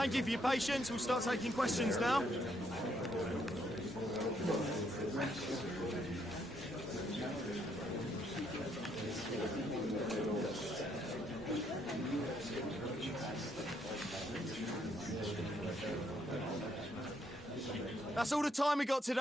Thank you for your patience. We'll start taking questions now. That's all the time we got today.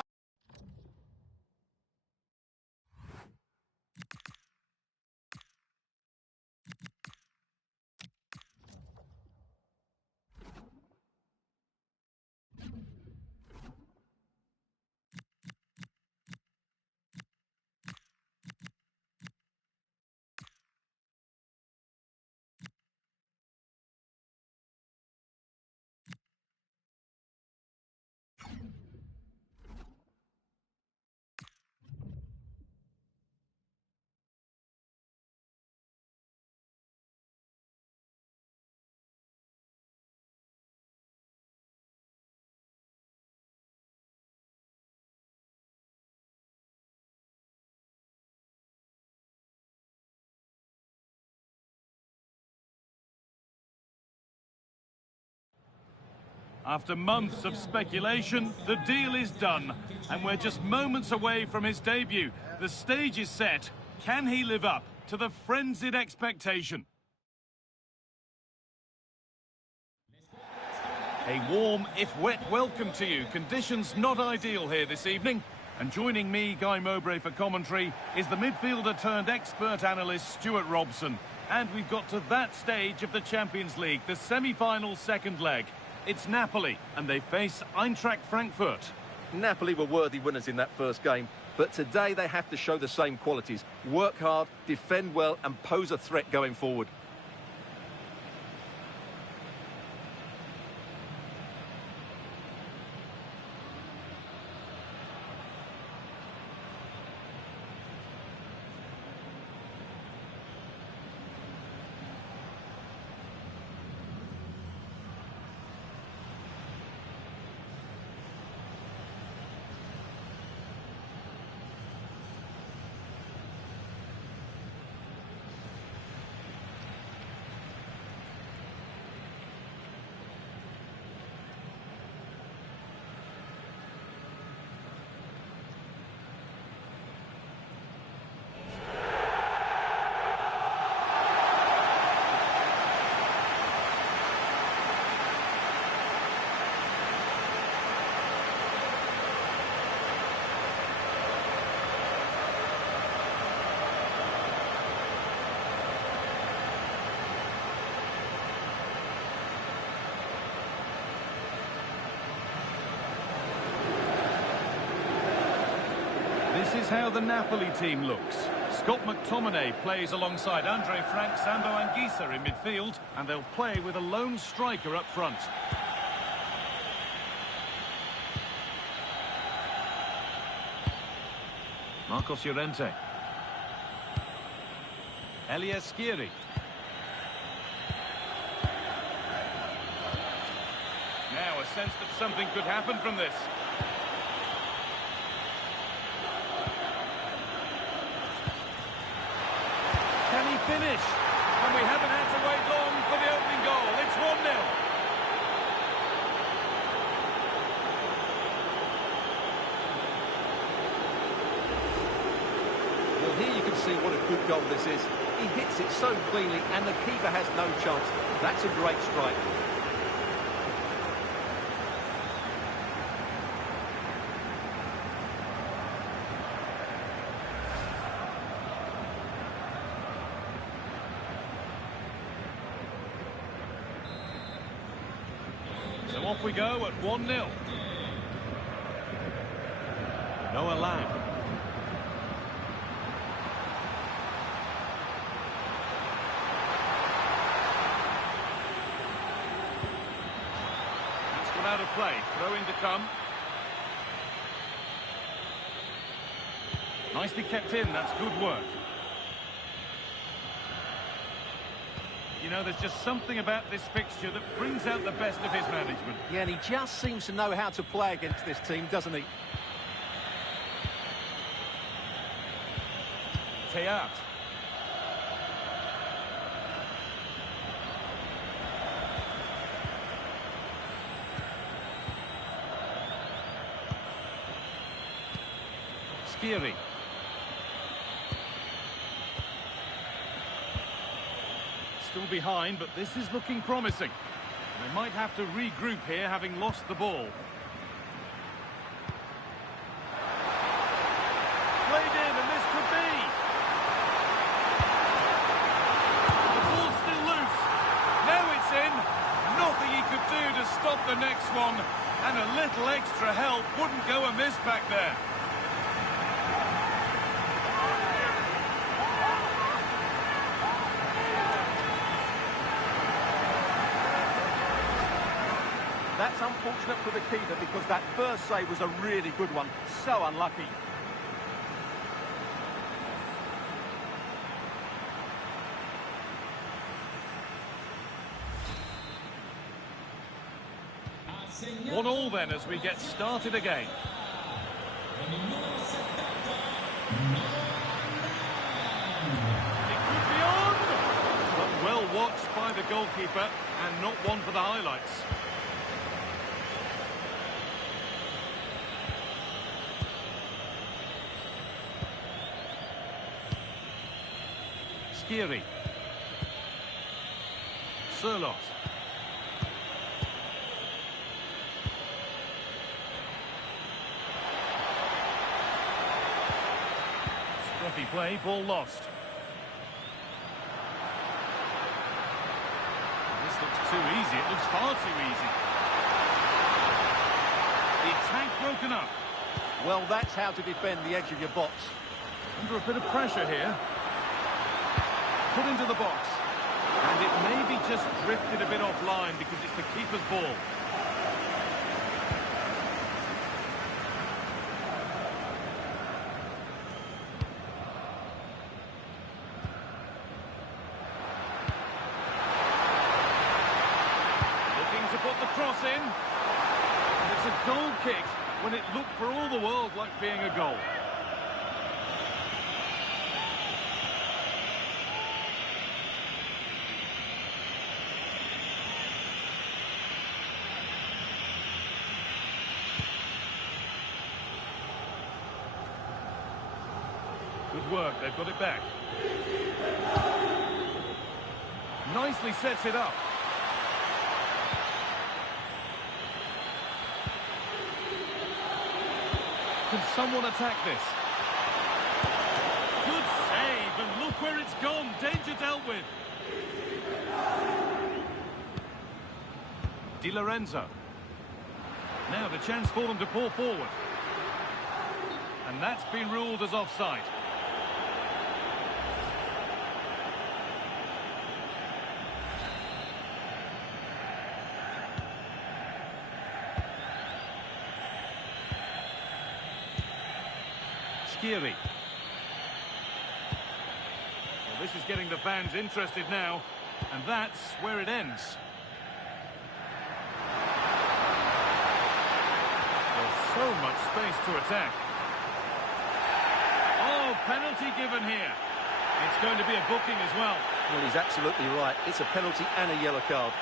After months of speculation, the deal is done, and we're just moments away from his debut. The stage is set. Can he live up to the frenzied expectation? A warm, if wet, welcome to you. Conditions not ideal here this evening. And joining me, Guy Mowbray, for commentary, is the midfielder-turned-expert analyst, Stuart Robson. And we've got to that stage of the Champions League, the semi-final second leg. It's Napoli, and they face Eintracht Frankfurt. Napoli were worthy winners in that first game, but today they have to show the same qualities. Work hard, defend well, and pose a threat going forward. This is how the Napoli team looks. Scott McTominay plays alongside Andre Frank, Sambo Anguissa in midfield, and they'll play with a lone striker up front. Marcos Llorente. Elias Skiri. Now a sense that something could happen from this. Can he finish? And we haven't had to wait long for the opening goal. It's 1-0. Well, here you can see what a good goal this is. He hits it so cleanly and the keeper has no chance. That's a great strike. So off we go at 1-0. Noah Lang. That's gone out of play. Throw in to come. Nicely kept in. That's good work. You know, there's just something about this fixture that brings out the best of his management. Yeah, and he just seems to know how to play against this team, doesn't he? Teat. Skiri. Still behind, but this is looking promising. They might have to regroup here, having lost the ball. Played in, and this could be. The ball's still loose. Now it's in. Nothing he could do to stop the next one. And a little extra help wouldn't go amiss back there. That's unfortunate for the keeper because that first save was a really good one. So unlucky. One all then as we get started again. It could be on! But well watched by the goalkeeper and not one for the highlights. Skiri. Sirlot. Scruffy play, ball lost. This looks too easy, it looks far too easy. The attack broken up. Well, that's how to defend the edge of your box. Under a bit of pressure here. Put into the box. And it maybe just drifted a bit offline because it's the keeper's ball. Looking to put the cross in. And it's a goal kick when it looked for all the world like being a goal. Good work, they've got it back. Nicely sets it up. Can someone attack this? Good save, and look where it's gone. Danger dealt with. Di Lorenzo. Now the chance for them to pull forward. And that's been ruled as offside. Skiri. Well, this is getting the fans interested now, and that's where it ends. There's so much space to attack. Oh, penalty given here. It's going to be a booking as well. Well, he's absolutely right. It's a penalty and a yellow card.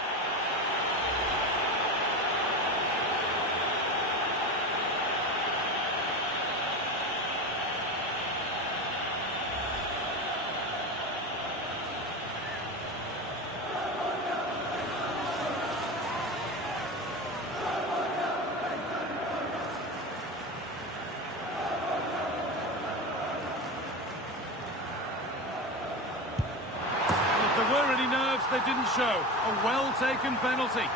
They didn't show. A well-taken penalty.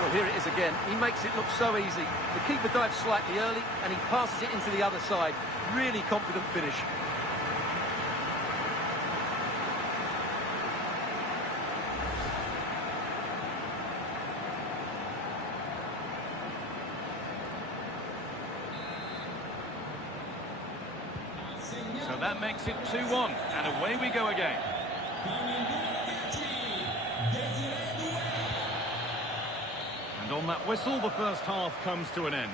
Well, here it is again. He makes it look so easy. The keeper dives slightly early, and he passes it into the other side. Really confident finish. So that makes it 2-1, and away we go again. And on that whistle, the first half comes to an end.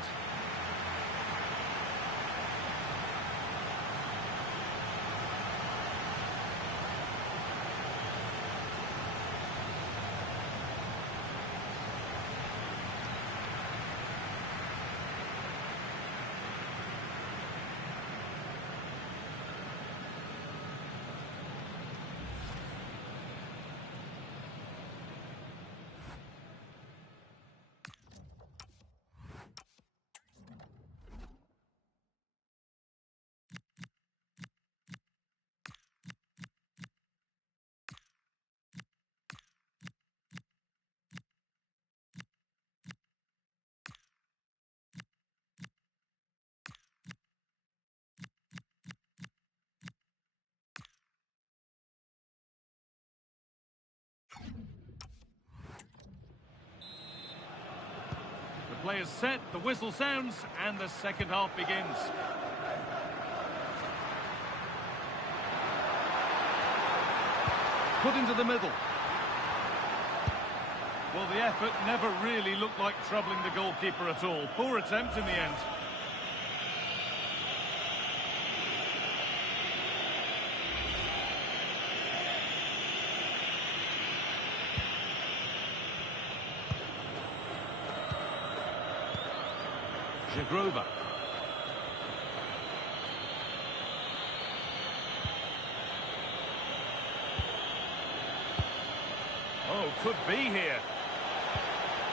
Players set, the whistle sounds, and the second half begins. Put into the middle. Well, the effort never really looked like troubling the goalkeeper at all. Poor attempt in the end. Jagrova. Oh, could be here.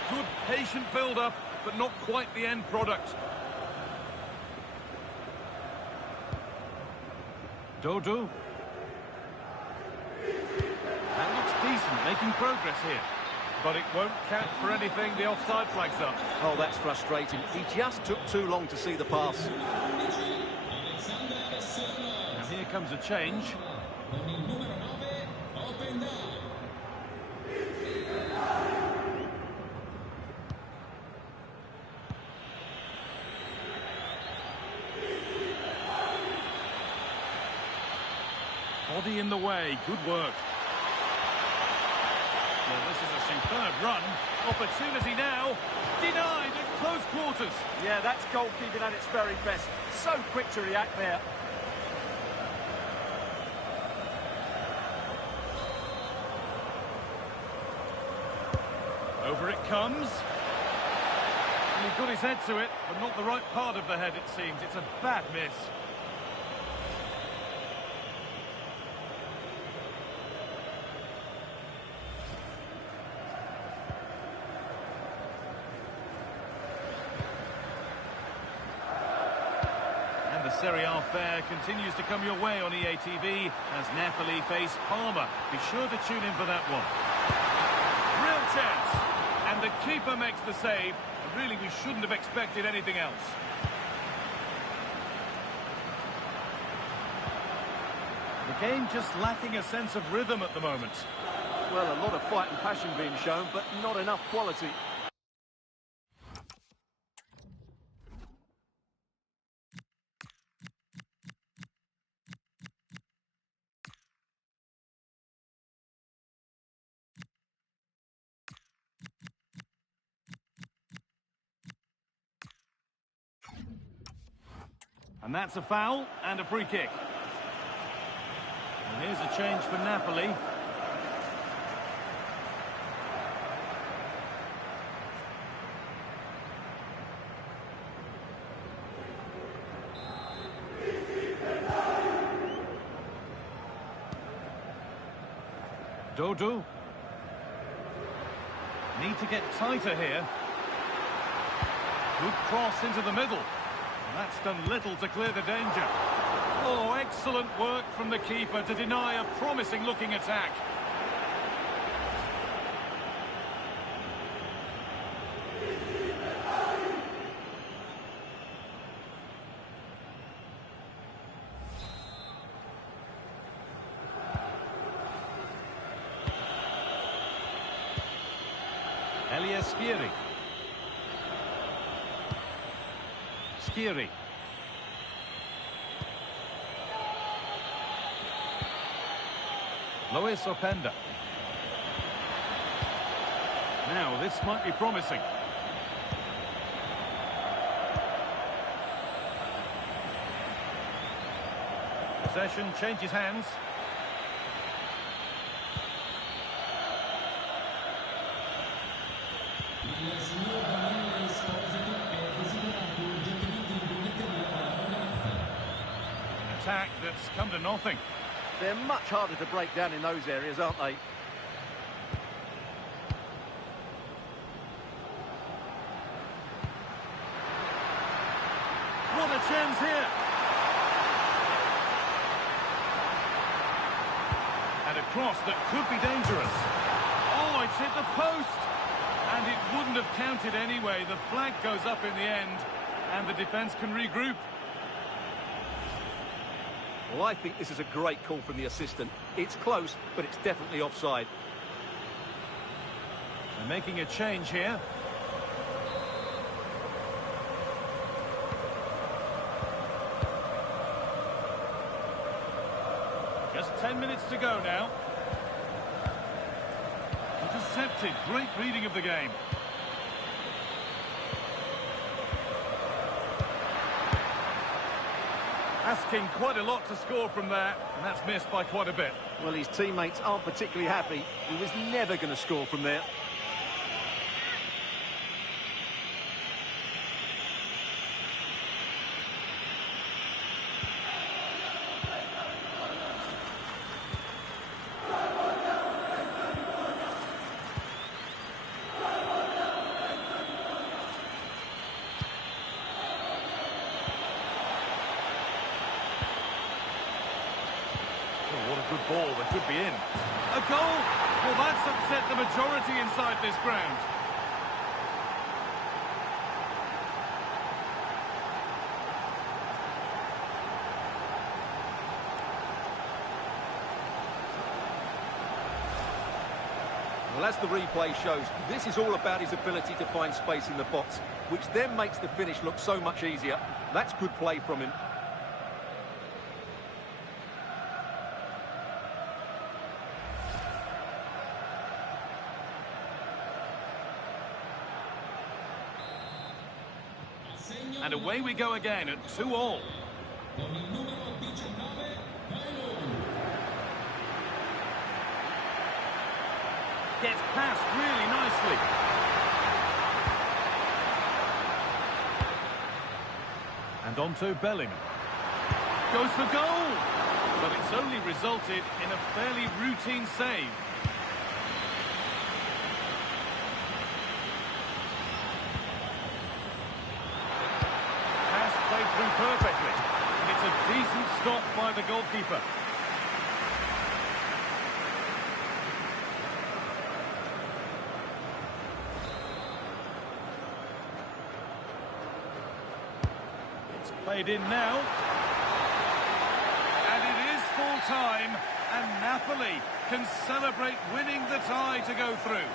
Good patient build-up, but not quite the end product. Dodo. That looks decent, making progress here. But it won't count for anything, the offside flag's up. Oh, that's frustrating. He just took too long to see the pass. Now here comes a change. Body in the way, good work. Well, this is a superb run. Opportunity now. Denied at close quarters. Yeah, that's goalkeeping at its very best. So quick to react there. Over it comes. And he got his head to it, but not the right part of the head, it seems. It's a bad miss. Serie A fare continues to come your way on EATV as Napoli face Parma. Be sure to tune in for that one. Real chance. And the keeper makes the save. And really, we shouldn't have expected anything else. The game just lacking a sense of rhythm at the moment. Well, a lot of fight and passion being shown, but not enough quality. And that's a foul and a free kick. And here's a change for Napoli. Dodo. Need to get tighter here. Good cross into the middle. That's done little to clear the danger. Oh, excellent work from the keeper to deny a promising-looking attack. Skiri. Skiri. Luis Openda. Now, this might be promising. Possession changes hands. Attack that's come to nothing. They're much harder to break down in those areas, aren't they? What a chance here! And a cross that could be dangerous. Oh, it's hit the post! And it wouldn't have counted anyway. The flag goes up in the end, and the defence can regroup. Well, I think this is a great call from the assistant. It's close, but it's definitely offside. They're making a change here. 10 minutes to go now. Intercepted. Great reading of the game. Asking quite a lot to score from there, and that's missed by quite a bit. Well, his teammates aren't particularly happy. He was never going to score from there. What a good ball, that could be in. A goal? Well, that's upset the majority inside this ground. Well, as the replay shows, this is all about his ability to find space in the box, which then makes the finish look so much easier. That's good play from him. And away we go again at 2-2. Gets past really nicely. And on to Bellingham. Goes for goal! But it's only resulted in a fairly routine save. Through perfectly. And it's a decent stop by the goalkeeper. It's played in now. And it is full time. And Napoli can celebrate winning the tie to go through.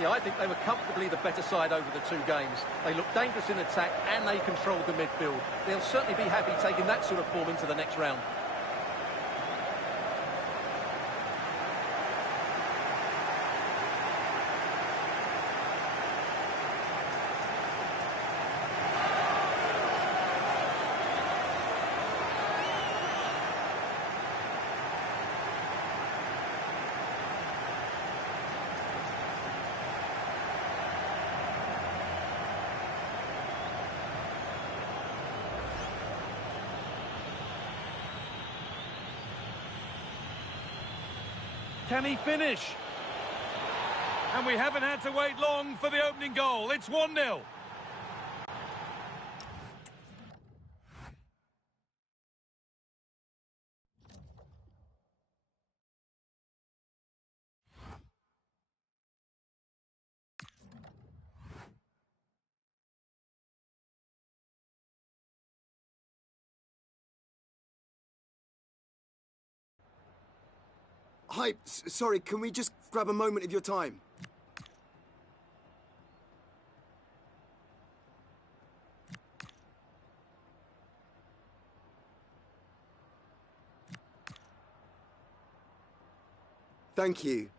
Yeah, I think they were comfortably the better side over the two games. They looked dangerous in attack and they controlled the midfield. They'll certainly be happy taking that sort of form into the next round. Can he finish? And we haven't had to wait long for the opening goal. It's 1-0. Hi, sorry, can we just grab a moment of your time? Thank you.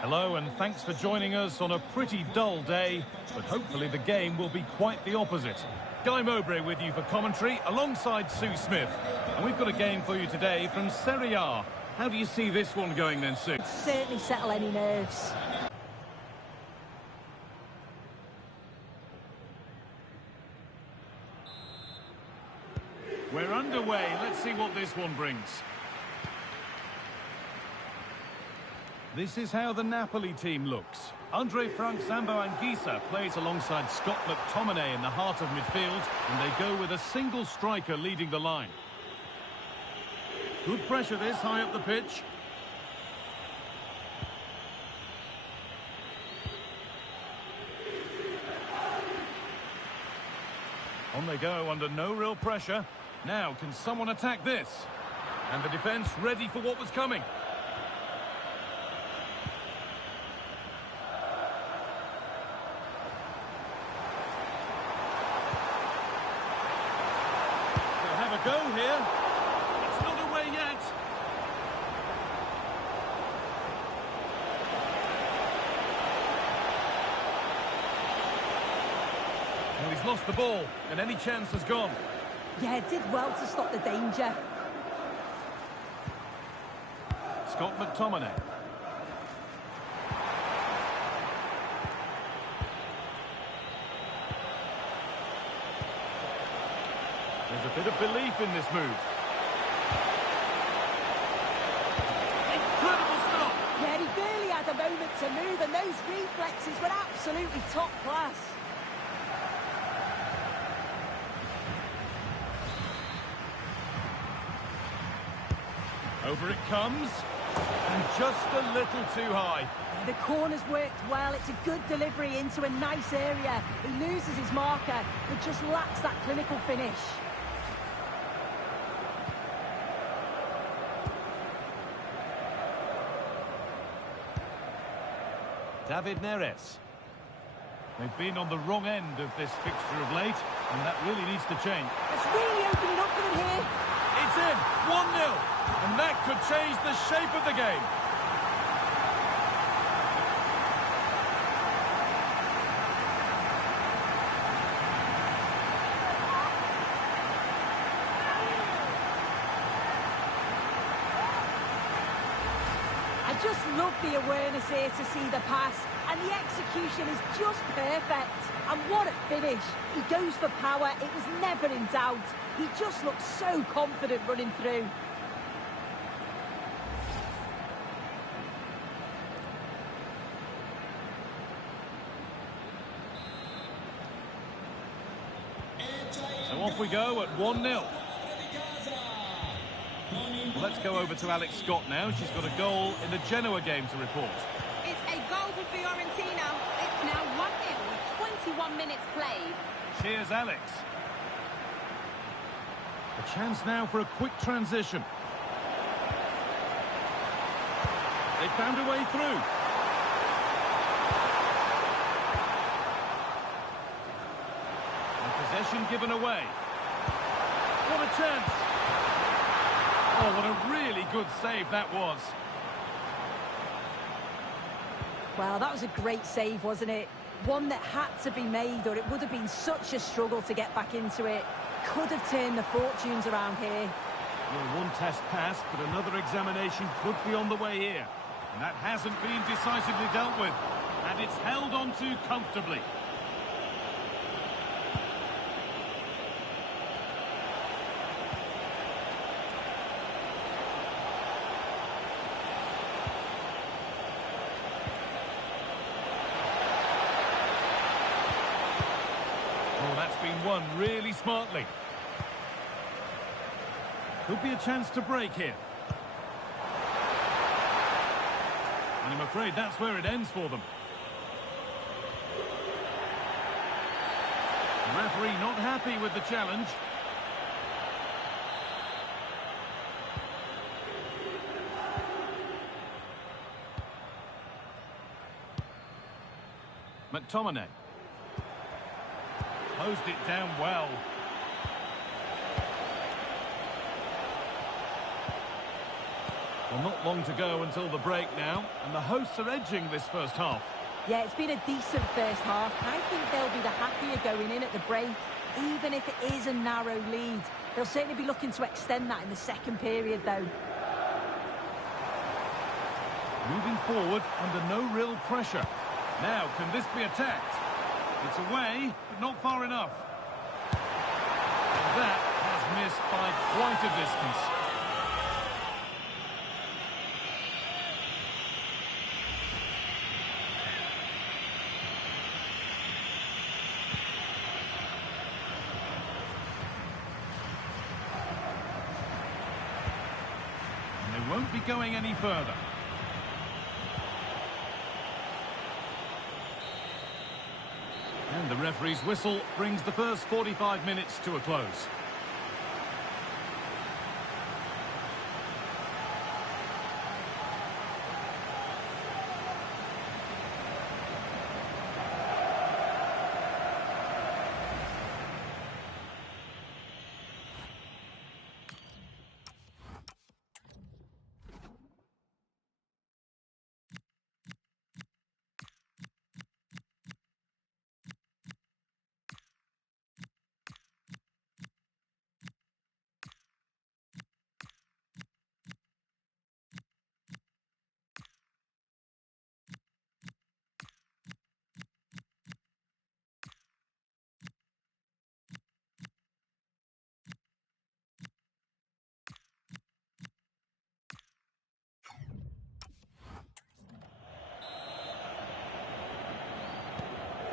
Hello and thanks for joining us on a pretty dull day, but hopefully the game will be quite the opposite. Guy Mowbray with you for commentary alongside Sue Smith. And we've got a game for you today from Serie A. How do you see this one going then, Sue? Certainly settle any nerves. We're underway. Let's see what this one brings. This is how the Napoli team looks. Andre Frank Zambo-Anguissa plays alongside Scott McTominay in the heart of midfield, and they go with a single striker leading the line. Good pressure this, high up the pitch. On they go under no real pressure. Now, can someone attack this? And the defence ready for what was coming. They'll have a go here. It's not away yet. Well, he's lost the ball, and any chance has gone. Yeah, did well to stop the danger. Scott McTominay. There's a bit of belief in this move. Incredible stop! Yeah, he barely had a moment to move, and those reflexes were absolutely top class. Over it comes, and just a little too high. The corner's worked well. It's a good delivery into a nice area. He loses his marker, but just lacks that clinical finish. David Neres. They've been on the wrong end of this fixture of late, and that really needs to change. It's really opening up for them here. It's in, 1-0. And that could change the shape of the game. I just love the awareness here to see the pass, and the execution is just perfect. And what a finish. He goes for power. It was never in doubt. He just looks so confident running through. So off we go at 1-0. Let's go over to Alex Scott now. She's got a goal in the Genoa game to report. It's a goal for Fiorentina. It's now 1-0 with 21 minutes played. Cheers, Alex. A chance now for a quick transition. They found a way through. And possession given away. What a chance. Oh, what a really good save that was. Well, that was a great save, wasn't it? One that had to be made, or it would have been such a struggle to get back into it. Could have turned the fortunes around here. Well, one test passed, but another examination could be on the way here. And that hasn't been decisively dealt with. And it's held on to comfortably. Oh, that's been won really smartly. Could be a chance to break here. And I'm afraid that's where it ends for them. The referee not happy with the challenge. McTominay. Closed it down well. Well, not long to go until the break now, and the hosts are edging this first half. Yeah, it's been a decent first half. I think they'll be the happier going in at the break, even if it is a narrow lead. They'll certainly be looking to extend that in the second period, though. Moving forward under no real pressure. Now, can this be attacked? It's away, but not far enough. And that has missed by quite a distance. And they won't be going any further. And the referee's whistle brings the first 45 minutes to a close.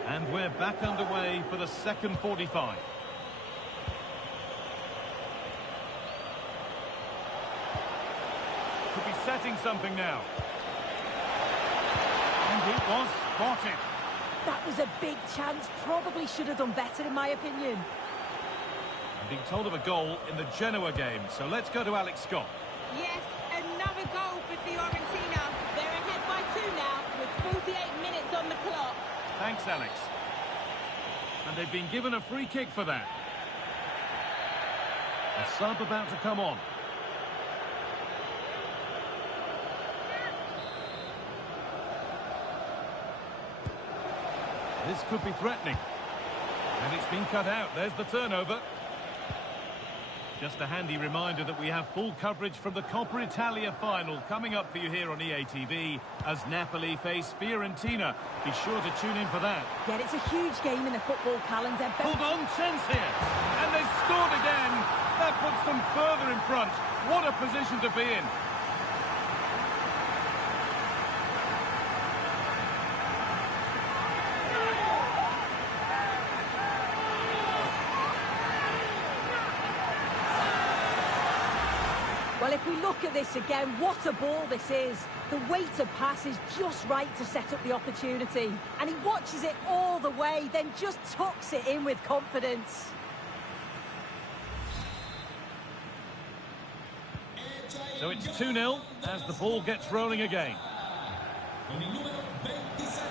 And we're back underway for the second 45. Could be setting something now. And it was spotted. That was a big chance. Probably should have done better, in my opinion. I'm being told of a goal in the Genoa game, so let's go to Alex Scott. Yes, another goal for Fiorentina. They're ahead by 2 now, with 48 minutes on the clock. Thanks, Alex. And they've been given a free kick for that. A sub about to come on. This could be threatening. And it's been cut out. There's the turnover. Just a handy reminder that we have full coverage from the Coppa Italia final coming up for you here on EA TV as Napoli face Fiorentina. Be sure to tune in for that. Yeah, it's a huge game in the football calendar. Hold on, chance here. And they've scored again. That puts them further in front. What a position to be in. Well, if we look at this again, what a ball this is. The weighted pass is just right to set up the opportunity. And he watches it all the way, then just tucks it in with confidence. So it's 2-0 as the ball gets rolling again. This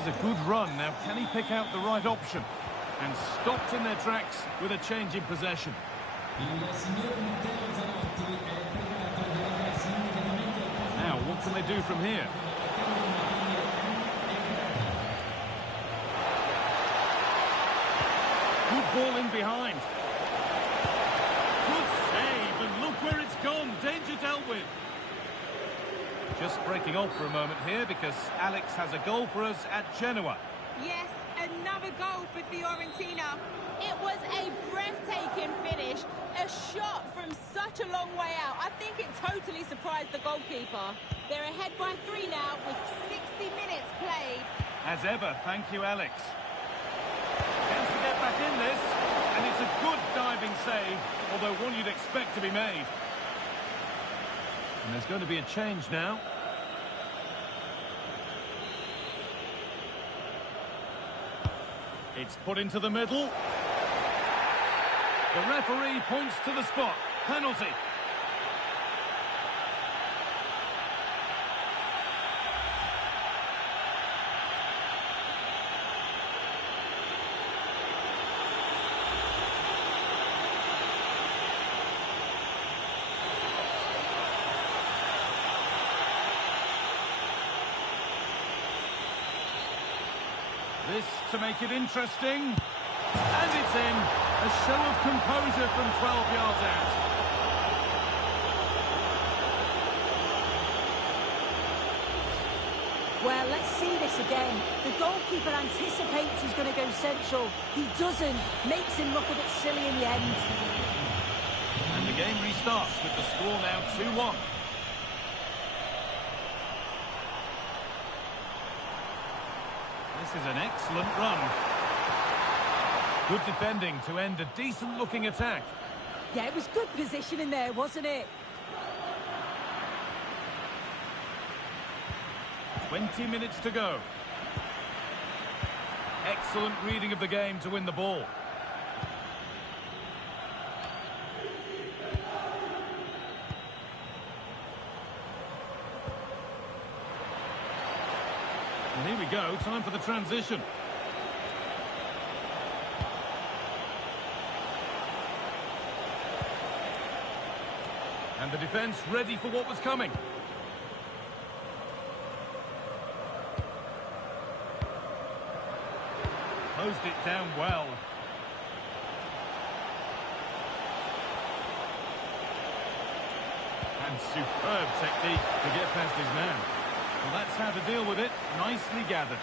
is a good run. Now, can he pick out the right option? And stopped in their tracks with a change in possession. Now, what can they do from here? Good ball in behind. Good save, and look where it's gone. Danger dealt with. Just breaking off for a moment here because Alex has a goal for us at Genoa. Yes, another goal for Fiorentina. It was a breathtaking finish, a shot from such a long way out. I think it totally surprised the goalkeeper. They're ahead by 3 now with 60 minutes played. As ever, thank you, Alex. Chance to get back in this, and it's a good diving save, although one you'd expect to be made. And there's going to be a change now. It's put into the middle. The referee points to the spot. Penalty. This to make it interesting. And it's in. A show of composure from 12 yards out. Well, let's see this again. The goalkeeper anticipates he's going to go central. He doesn't. Makes him look a bit silly in the end. And the game restarts with the score now 2-1. This is an excellent run. Good defending to end a decent-looking attack. Yeah, it was good positioning there, wasn't it? 20 minutes to go. Excellent reading of the game to win the ball. And here we go, time for the transition. And the defence ready for what was coming. Closed it down well. And superb technique to get past his man. Well, that's how to deal with it. Nicely gathered.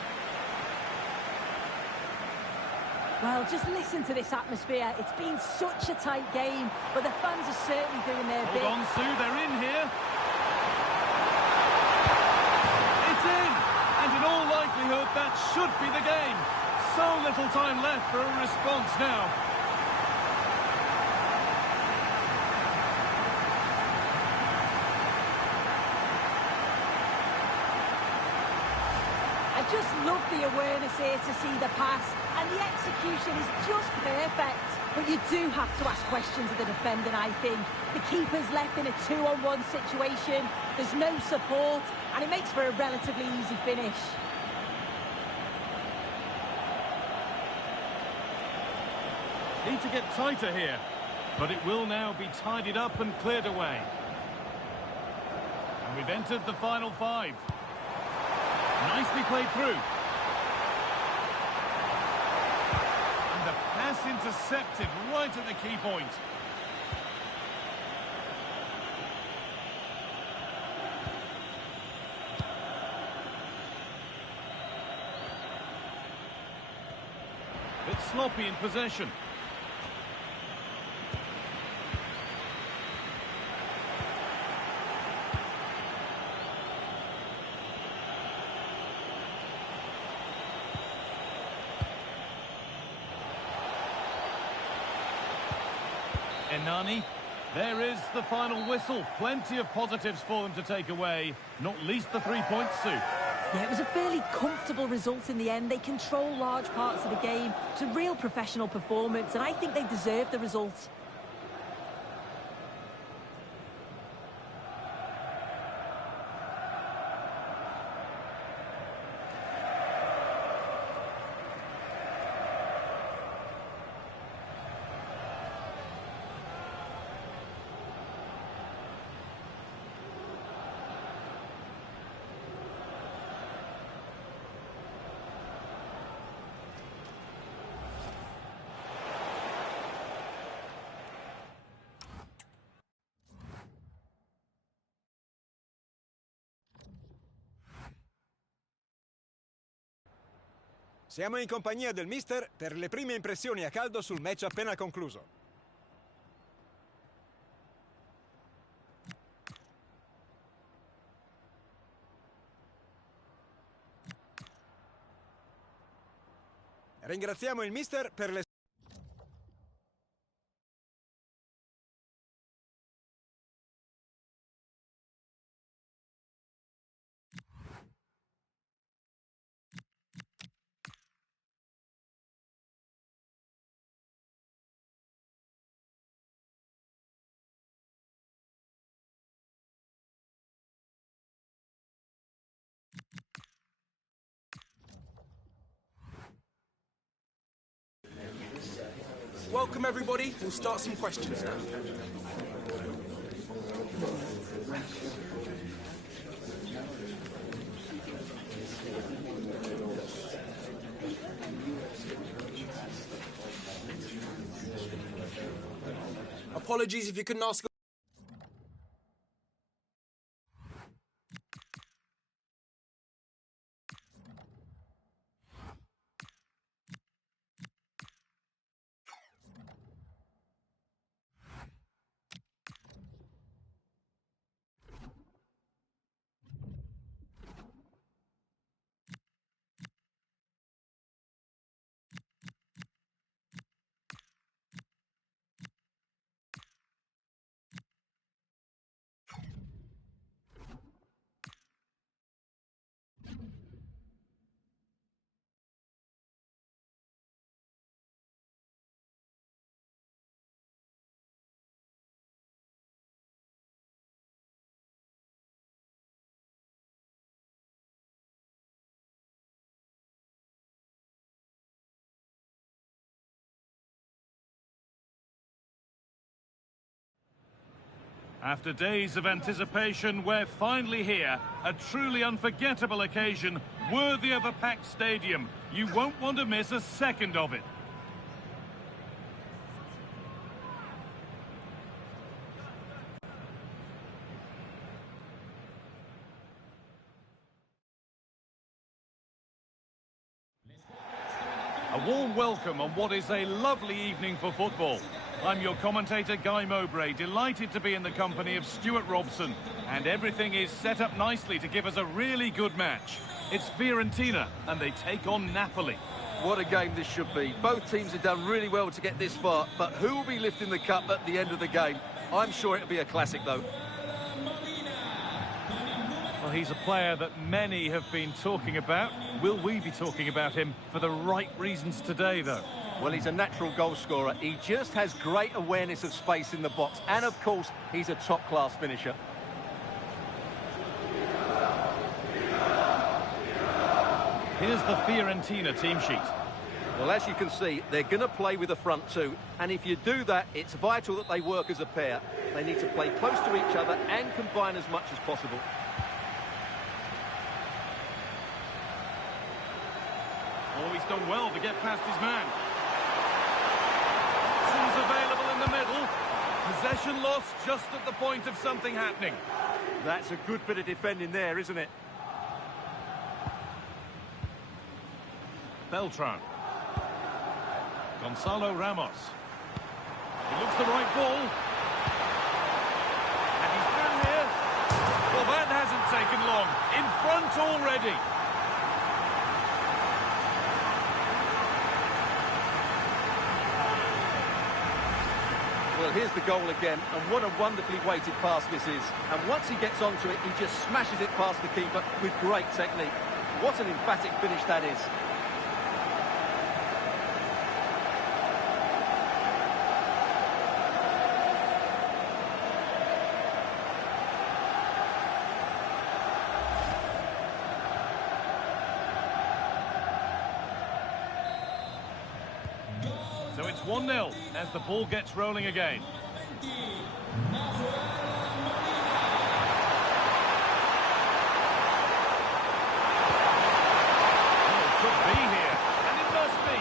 Well, just listen to this atmosphere. It's been such a tight game, but the fans are certainly doing their bit. Hold on, Sue, they're in here. It's in! And in all likelihood, that should be the game. So little time left for a response now. I just love the awareness here to see the pass, and the execution is just perfect. But you do have to ask questions of the defending, I think. The keeper's left in a 2-on-1 situation, there's no support, and it makes for a relatively easy finish. Need to get tighter here, but it will now be tidied up and cleared away. And we've entered the final 5. Nicely played through. And the pass intercepted right at the key point. Bit sloppy in possession. Nani. There is the final whistle. Plenty of positives for them to take away, not least the 3 points, Sue. Yeah, it was a fairly comfortable result in the end. They control large parts of the game. It's a real professional performance, and I think they deserve the result. Siamo in compagnia del mister per le prime impressioni a caldo sul match appena concluso. Ringraziamo il mister per le Welcome, everybody. We'll start some questions now. apologies if you couldn't ask. After days of anticipation, we're finally here. A truly unforgettable occasion, worthy of a packed stadium. You won't want to miss a second of it. A warm welcome on what is a lovely evening for football. I'm your commentator, Guy Mowbray, delighted to be in the company of Stuart Robson. And everything is set up nicely to give us a really good match. It's Fiorentina, and they take on Napoli. What a game this should be. Both teams have done really well to get this far, but who will be lifting the cup at the end of the game? I'm sure it'll be a classic, though. Well, he's a player that many have been talking about. Will we be talking about him for the right reasons today, though? Well, he's a natural goal scorer. He just has great awareness of space in the box. And, of course, he's a top-class finisher. Here's the Fiorentina team sheet. Well, as you can see, they're going to play with the front two. And if you do that, it's vital that they work as a pair. They need to play close to each other and combine as much as possible. Oh, he's done well to get past his man. Options available in the middle. Possession lost just at the point of something happening. That's a good bit of defending there, isn't it? Beltran. Gonzalo Ramos. He looks the right ball. And he's through here. Well, that hasn't taken long. In front already. Well, here's the goal again, and what a wonderfully weighted pass this is. And once he gets onto it, he just smashes it past the keeper with great technique. What an emphatic finish that is. So it's 1-0 as the ball gets rolling again. Could be here, and it must be.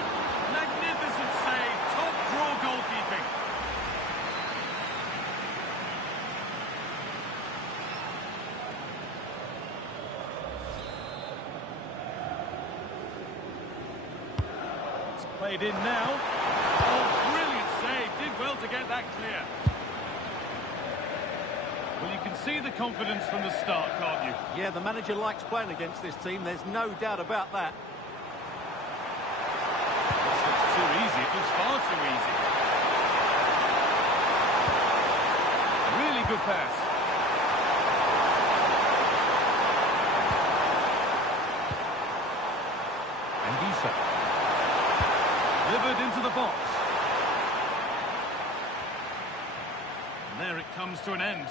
Magnificent save, top draw goalkeeping. It's played in now. Oh, brilliant save, did well to get that clear. Well, you can see the confidence from the start, can't you? Yeah, the manager likes playing against this team, there's no doubt about that. This looks too easy, it looks far too easy. Really good pass. Anguissa. Delivered into the box. And there it comes to an end.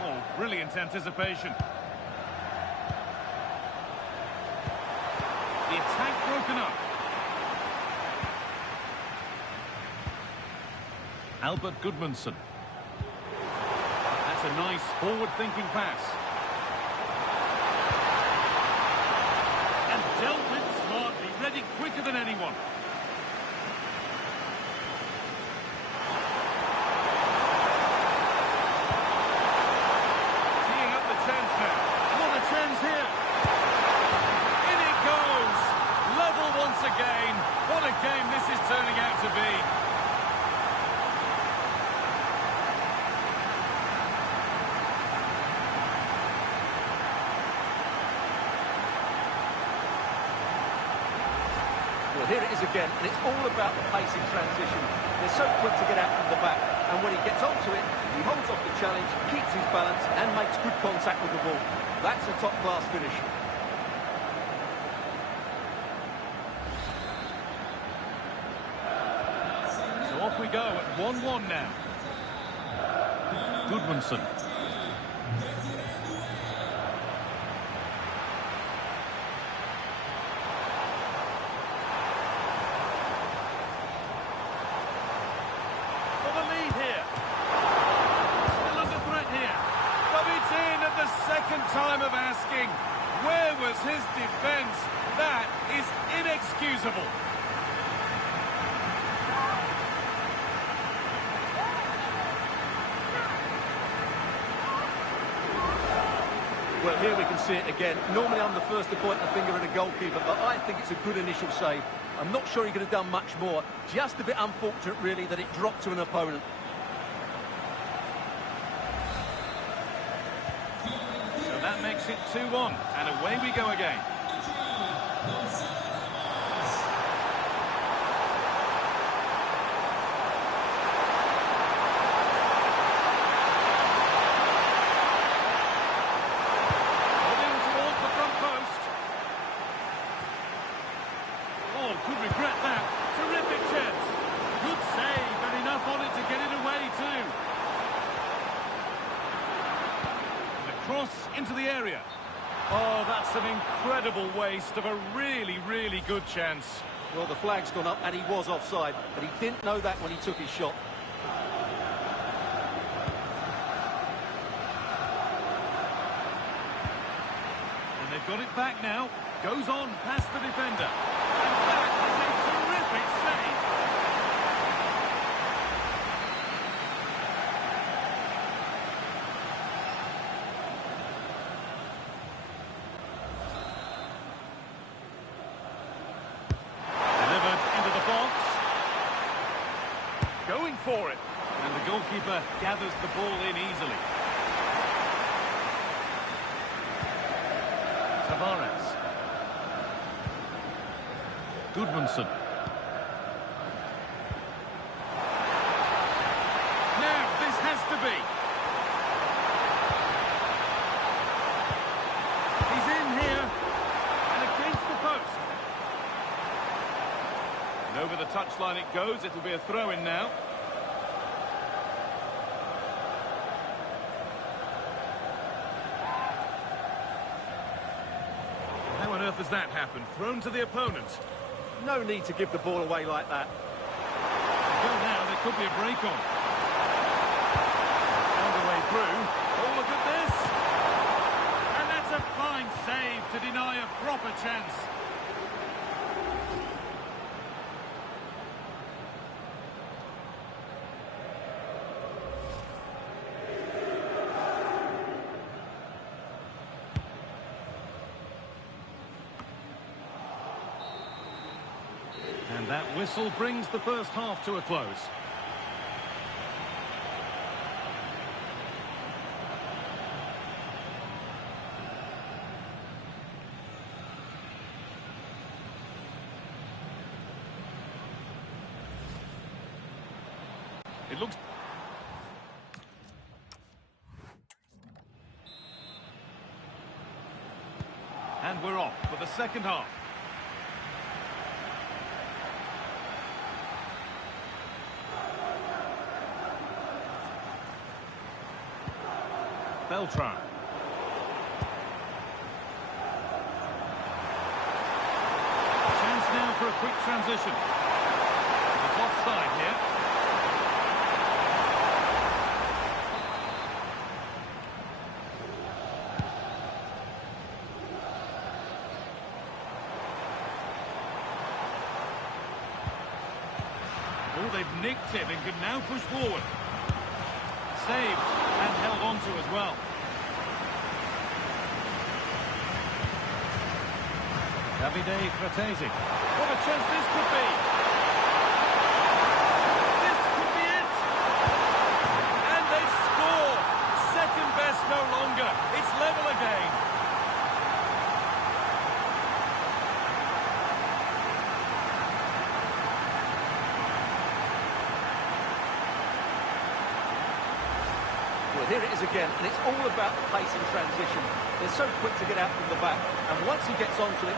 Oh, brilliant anticipation. The attack broken up. Albert Gudmundsson. That's a nice forward-thinking pass. And dealt with smartly, ready quicker than anyone. Well, here it is again, and it's all about the pace in transition. They're so quick to get out from the back, and when he gets onto it, he holds off the challenge, keeps his balance, and makes good contact with the ball. That's a top-class finish. So off we go at 1-1 now. Goodmanson. For the lead here. Still under threat here. But it's in at the second time of asking. Where was his defence? That is inexcusable. Well, here we can see it again. Normally I'm the first to point the finger at a goalkeeper, but I think it's a good initial save. I'm not sure he could have done much more. Just a bit unfortunate, really, that it dropped to an opponent. So that makes it 2-1, and away we go again. Could regret that. Terrific chance. Good save, and enough on it to get it away too. The cross into the area. Oh, that's an incredible waste of a really, really good chance. Well, the flag's gone up, and he was offside, but he didn't know that when he took his shot. And they've got it back now. Goes on past the defender. And that is a terrific save. Delivered into the box. Going for it. And the goalkeeper gathers the ball in easily. Tavares. Goodmanson. Now, this has to be. He's in here. And against the post. And over the touchline it goes. It'll be a throw-in now. How on earth has that happened? Thrown to the opponent. No need to give the ball away like that. Go now, there could be a break on. All the way through. Oh, look at this. And that's a fine save to deny a proper chance. And that whistle brings the first half to a close. It looks... And we're off for the second half. Beltran. Chance now for a quick transition. It's offside here. Oh, they've nicked it and can now push forward. Saved and held on to as well. Davide Fratesi. What a chance this could be. This could be it. And they score. Second best no longer. It's level again. Well, here it is again, and it's all about the pace in transition. They're so quick to get out from the back, and once he gets onto it,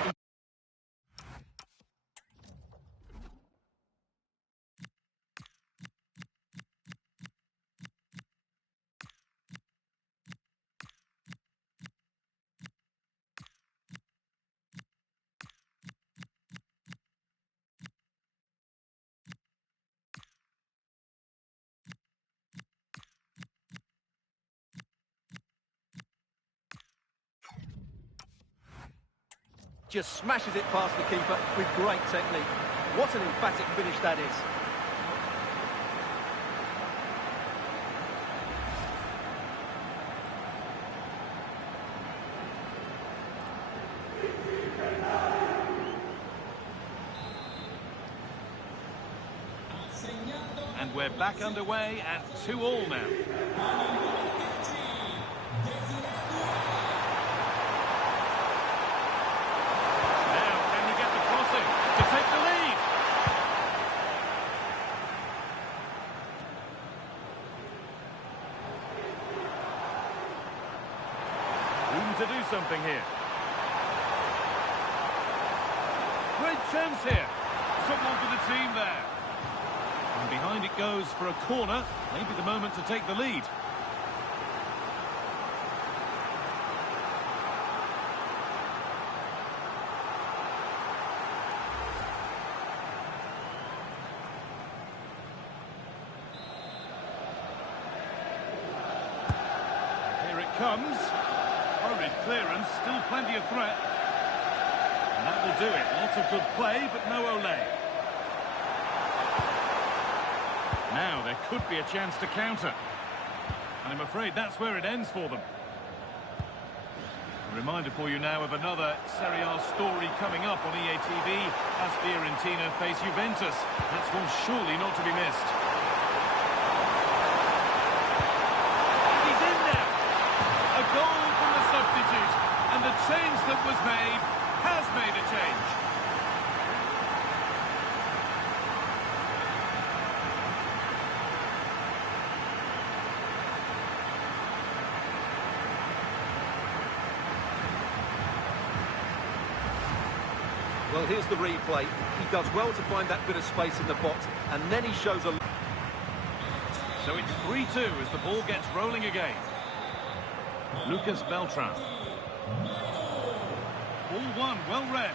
just smashes it past the keeper with great technique. What an emphatic finish that is. And we're back underway at 2-2 now. Take the lead. Room to do something here. Great chance here. Someone for the team there. And behind it goes for a corner. Maybe the moment to take the lead. Comes. Hurried clearance, still plenty of threat. And that will do it. Lots of good play, but no Olé. Now there could be a chance to counter. And I'm afraid that's where it ends for them. A reminder for you now of another Serie A story coming up on EA TV as Fiorentina face Juventus. That's one surely not to be missed. Goal from the substitute, and the change that was made has made a change. Well, here's the replay. He does well to find that bit of space in the box, and then he shows a... So it's 3-2 as the ball gets rolling again. Lucas Beltran. Ball one, well read.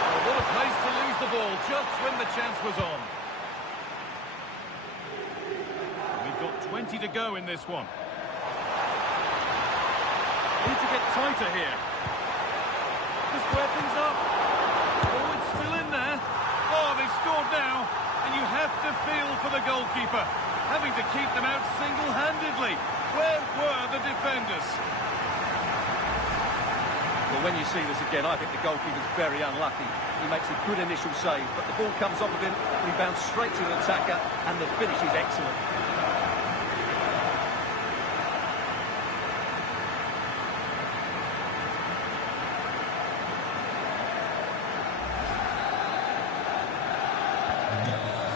Oh, what a place to lose the ball just when the chance was on. We've got 20 to go in this one. Need to get tighter here. Just square things up. Oh, it's still in there. Oh, they've scored now. And you have to feel for the goalkeeper, having to keep them out single-handedly. Where were the defenders? Well, when you see this again, I think the goalkeeper's very unlucky. He makes a good initial save, but the ball comes off of him, rebounds straight to the attacker, and the finish is excellent.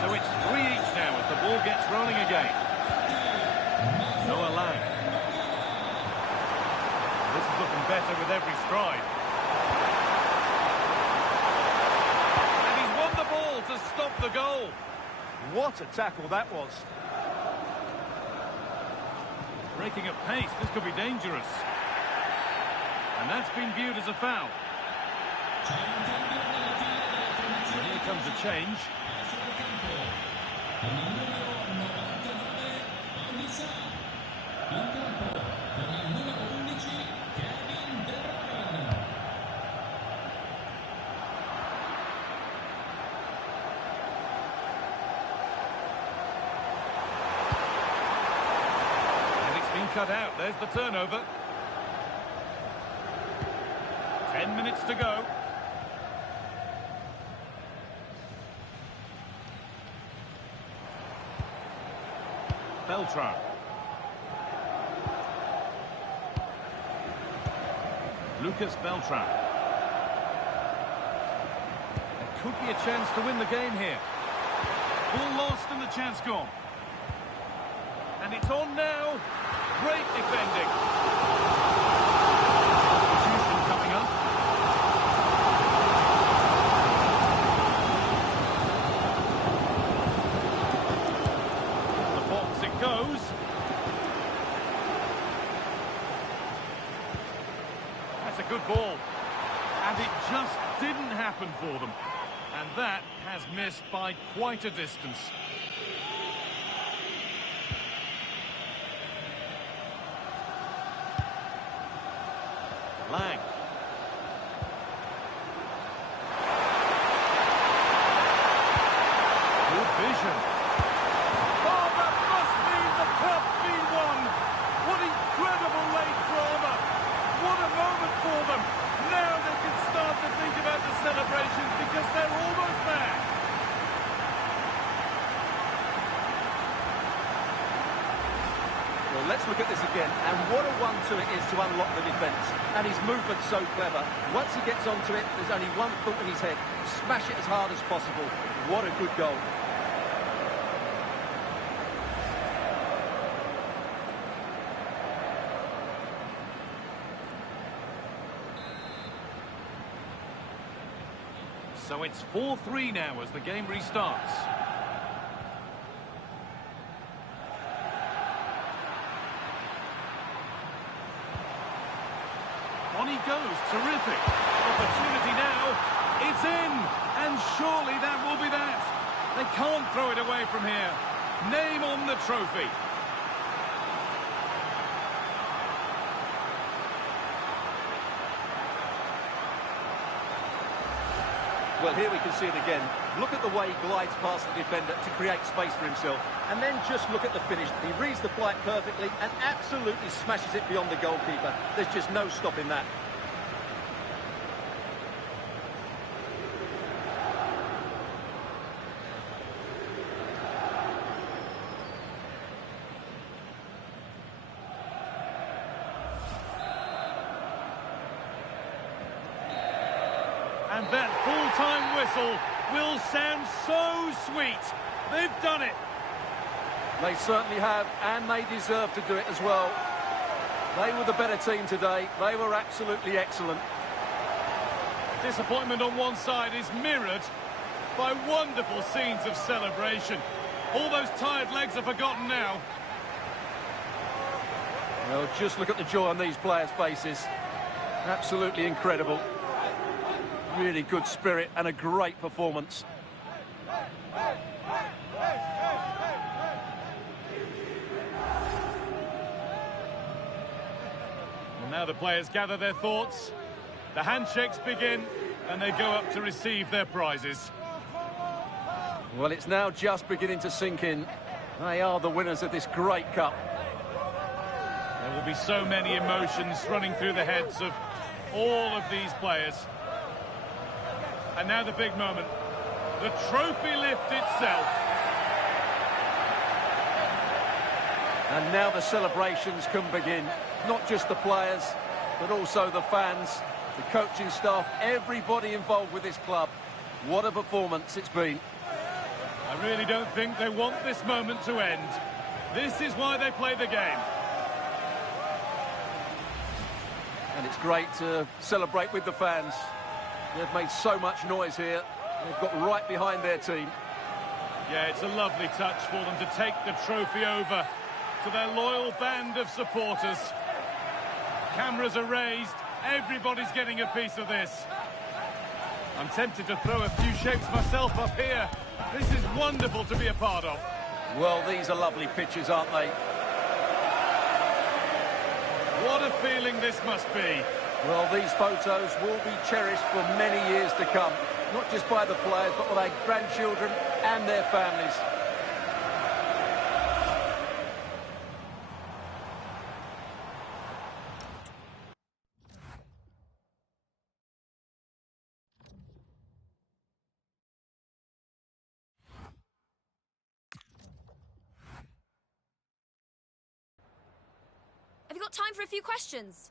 So it's 3 each now as the ball gets rolling again. Noah Lang. This is looking better with every stride. And he's won the ball to stop the goal. What a tackle that was. Breaking at pace, this could be dangerous. And that's been viewed as a foul. So here comes a change. And it's been cut out. There's the turnover. 10 minutes to go. Beltran. Lucas Beltran. They're Could be a chance to win the game here. Ball lost and the chance gone. And it's on now. Great defending. Substitution coming up. The box it goes. That's a good ball. And it just didn't happen for them. And that has missed by quite a distance. Lang. Good vision. Oh, that must mean the cup's been won. What incredible late drama. What a moment for them. Now they can start to think about the celebrations because they're almost there. Well, let's look at this again, and what a one-two it is to unlock the defence. And his movement's so clever. Once he gets onto it, there's only one thought in his head. Smash it as hard as possible. What a good goal. So it's 4-3 now as the game restarts. On he goes, terrific. Opportunity now, it's in, and surely that will be that. They can't throw it away from here. Name on the trophy. Well, here we can see it again. Look at the way he glides past the defender to create space for himself. And then just look at the finish. He reads the flight perfectly and absolutely smashes it beyond the goalkeeper. There's just no stopping that. And that full-time whistle will sound so sweet. They've done it. They certainly have, and they deserve to do it as well. They were the better team today. They were absolutely excellent. Disappointment on one side is mirrored by wonderful scenes of celebration. All those tired legs are forgotten now. Well, just look at the joy on these players' faces. Absolutely incredible. Really good spirit and a great performance. And now the players gather their thoughts. The handshakes begin and they go up to receive their prizes. Well, it's now just beginning to sink in. They are the winners of this great cup. There will be so many emotions running through the heads of all of these players. And now the big moment, the trophy lift itself. And now the celebrations can begin. Not just the players, but also the fans, the coaching staff, everybody involved with this club. What a performance it's been. I really don't think they want this moment to end. This is why they play the game. And it's great to celebrate with the fans. They've made so much noise here. They've got right behind their team. Yeah, it's a lovely touch for them to take the trophy over to their loyal band of supporters. Cameras are raised. Everybody's getting a piece of this. I'm tempted to throw a few shapes myself up here. This is wonderful to be a part of. Well, these are lovely pictures, aren't they? What a feeling this must be. Well, these photos will be cherished for many years to come. Not just by the players, but by their grandchildren and their families. Have you got time for a few questions?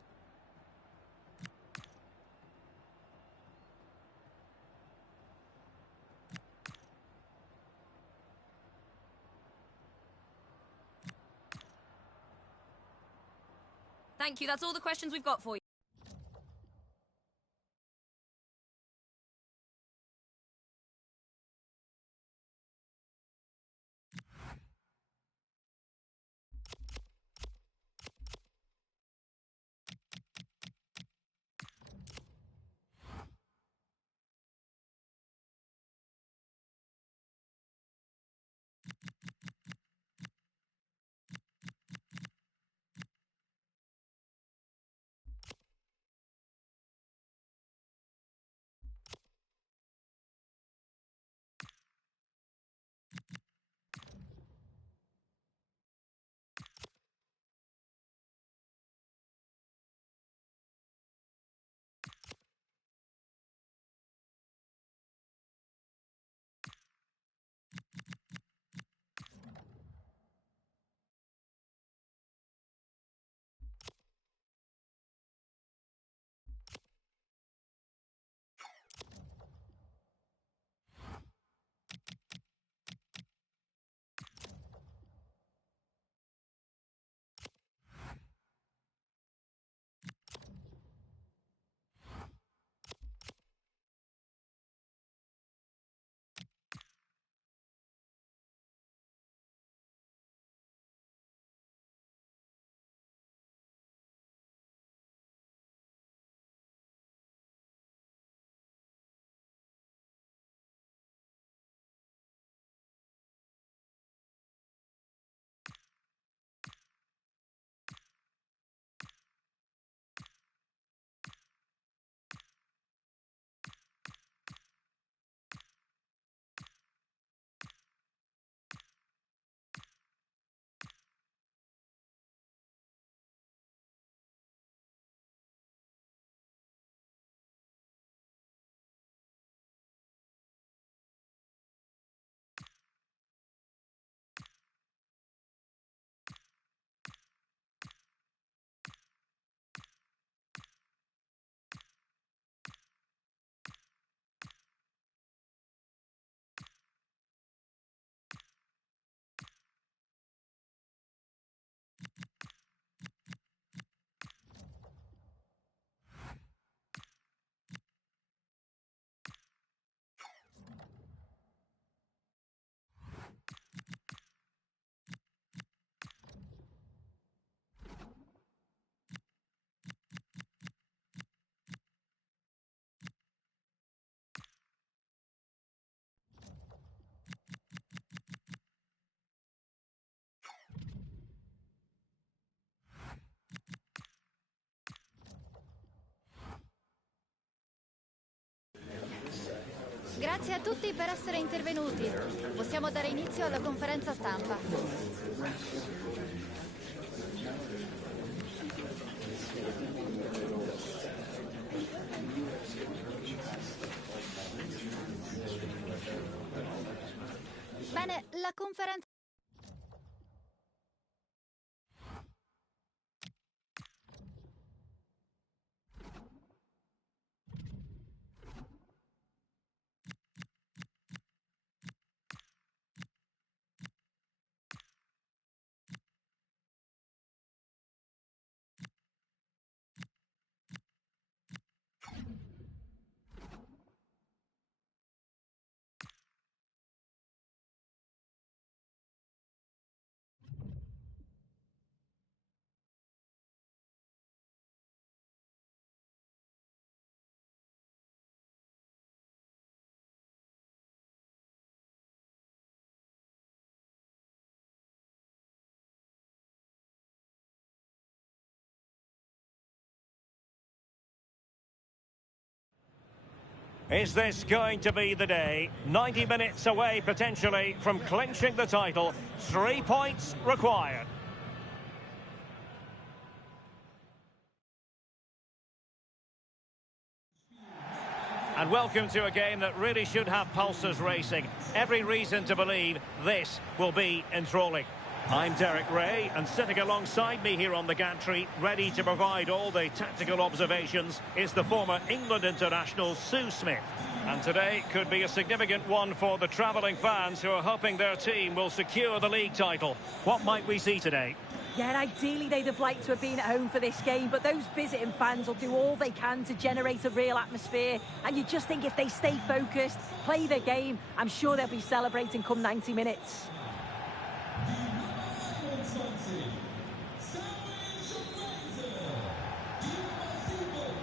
Thank you. That's all the questions we've got for you. Grazie a tutti per essere intervenuti. Possiamo dare inizio alla conferenza stampa. Bene, la conferenza... Is this going to be the day? 90 minutes away, potentially, from clinching the title. 3 points required. And welcome to a game that really should have pulses racing. Every reason to believe this will be enthralling. I'm Derek Ray, and sitting alongside me here on the gantry, ready to provide all the tactical observations, is the former England international Sue Smith. And today could be a significant one for the travelling fans who are hoping their team will secure the league title. What might we see today? Yeah, ideally they'd have liked to have been at home for this game, but those visiting fans will do all they can to generate a real atmosphere. And you just think if they stay focused, play their game, I'm sure they'll be celebrating come 90 minutes.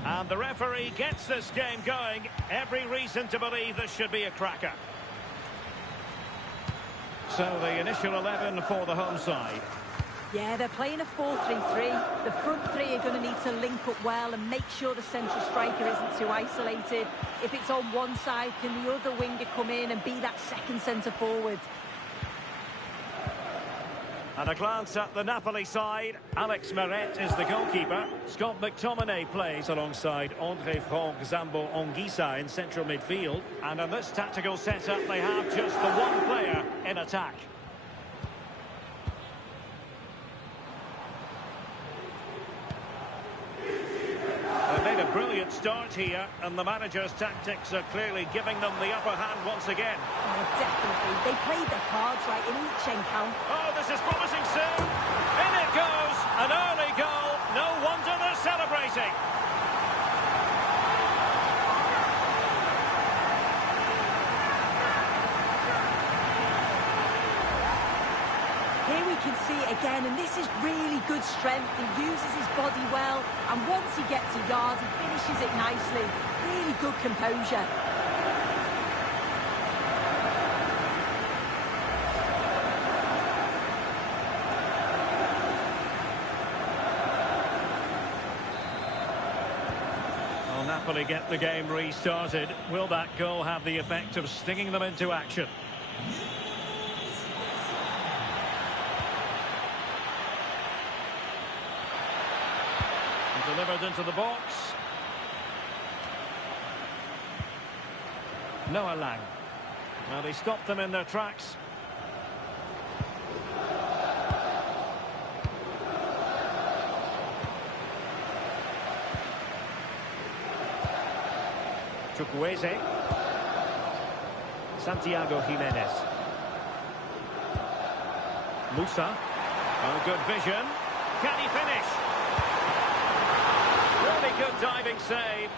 And the referee gets this game going. Every reason to believe this should be a cracker. So the initial 11 for the home side. Yeah, they're playing a 4-3-3. The front three are going to need to link up well and make sure the central striker isn't too isolated. If it's on one side, can the other winger come in and be that second centre forward? And a glance at the Napoli side. Alex Meret is the goalkeeper. Scott McTominay plays alongside André Franck Zambo Anguissa in central midfield. And in this tactical setup, they have just the one player in attack. They've made a brilliant start here, and the manager's tactics are clearly giving them the upper hand once again. Oh, definitely. They played their cards right in each encounter. Oh, this is promising soon. In it goes. An early goal. No wonder they're celebrating. Here we can see it again, and this is really good strength. He uses his body well, and once he gets a yard, he finishes it nicely. Really good composure. Well, Napoli get the game restarted. Will that goal have the effect of stinging them into action? Delivered into the box. Noah Lang. Well, he stopped them in their tracks. Chukwueze. Santiago Jimenez. Musa. Oh, good vision. Can he finish? Really good diving save.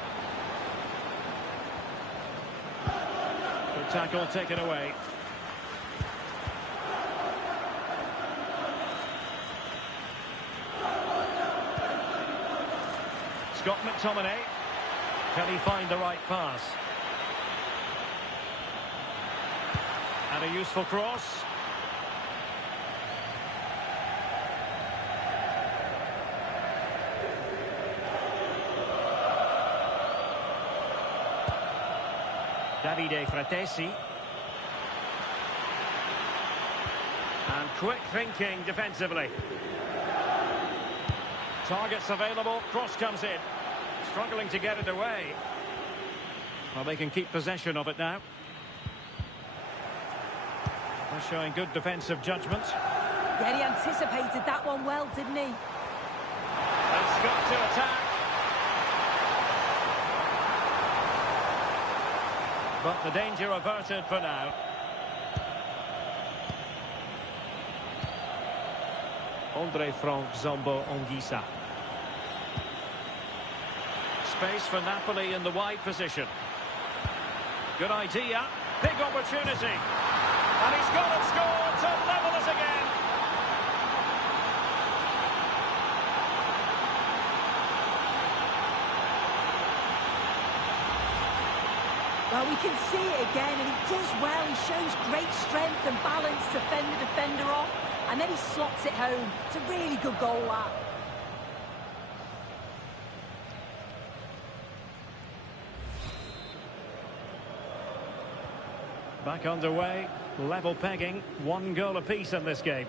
Good tackle taken away. Scott McTominay. Can he find the right pass? And a useful cross. Davide Fratesi. And quick thinking defensively. Targets available, cross comes in. Struggling to get it away. Well, they can keep possession of it now. They're showing good defensive judgment. Yeah, he anticipated that one well, didn't he? And Scott to attack. But the danger averted for now. André Franck Zambo Anguissa. Space for Napoli in the wide position. Good idea. Big opportunity. And he's got it scored to level us again. Well, we can see it again, and he does well. He shows great strength and balance to fend the defender off, and then he slots it home. It's a really good goal, that. Back underway, level pegging, 1 goal apiece in this game.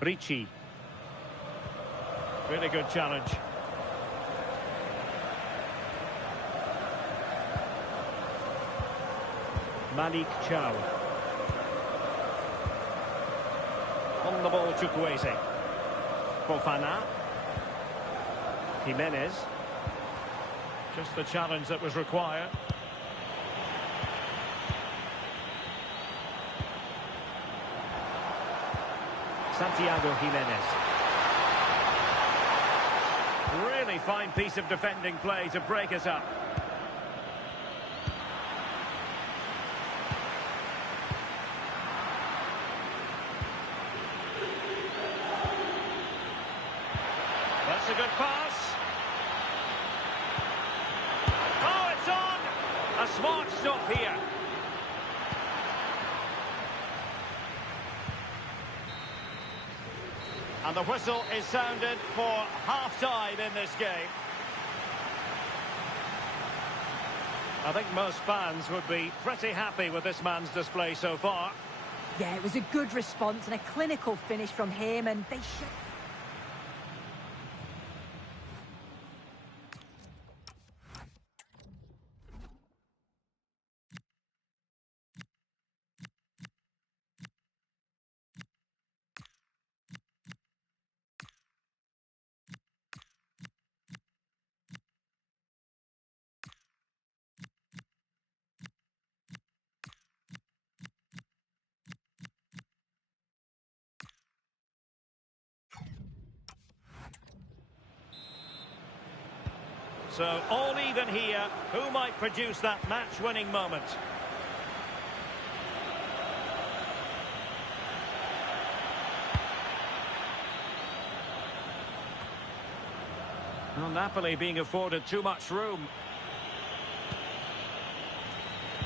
Ricci. Really good challenge. Malik Chow. On the ball, Chukwueze. Fofana. Jimenez. Just the challenge that was required. Santiago Jimenez. Really fine piece of defending play to break us up. That's a good pass. Oh, it's on! A smart stop here. And the whistle is sounded for half-time in this game. I think most fans would be pretty happy with this man's display so far. Yeah, it was a good response and a clinical finish from him, and they should... So, all even here. Who might produce that match-winning moment? Well, Napoli being afforded too much room.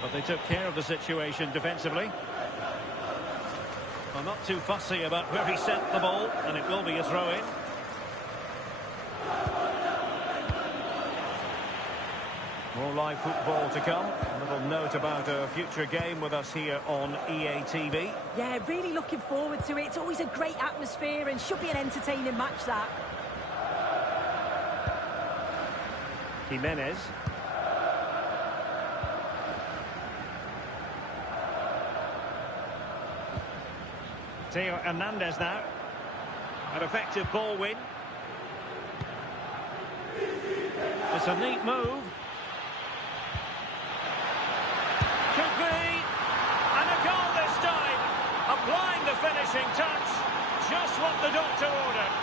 But they took care of the situation defensively. Well, not too fussy about where he sent the ball, and it will be a throw-in. More live football to come. A little note about a future game with us here on EA TV. Yeah, really looking forward to it. It's always a great atmosphere and should be an entertaining match, that. Jimenez. Theo Hernandez now. An effective ball win. It's a neat move. Could be. And a goal this time. Applying the finishing touch. Just what the doctor ordered.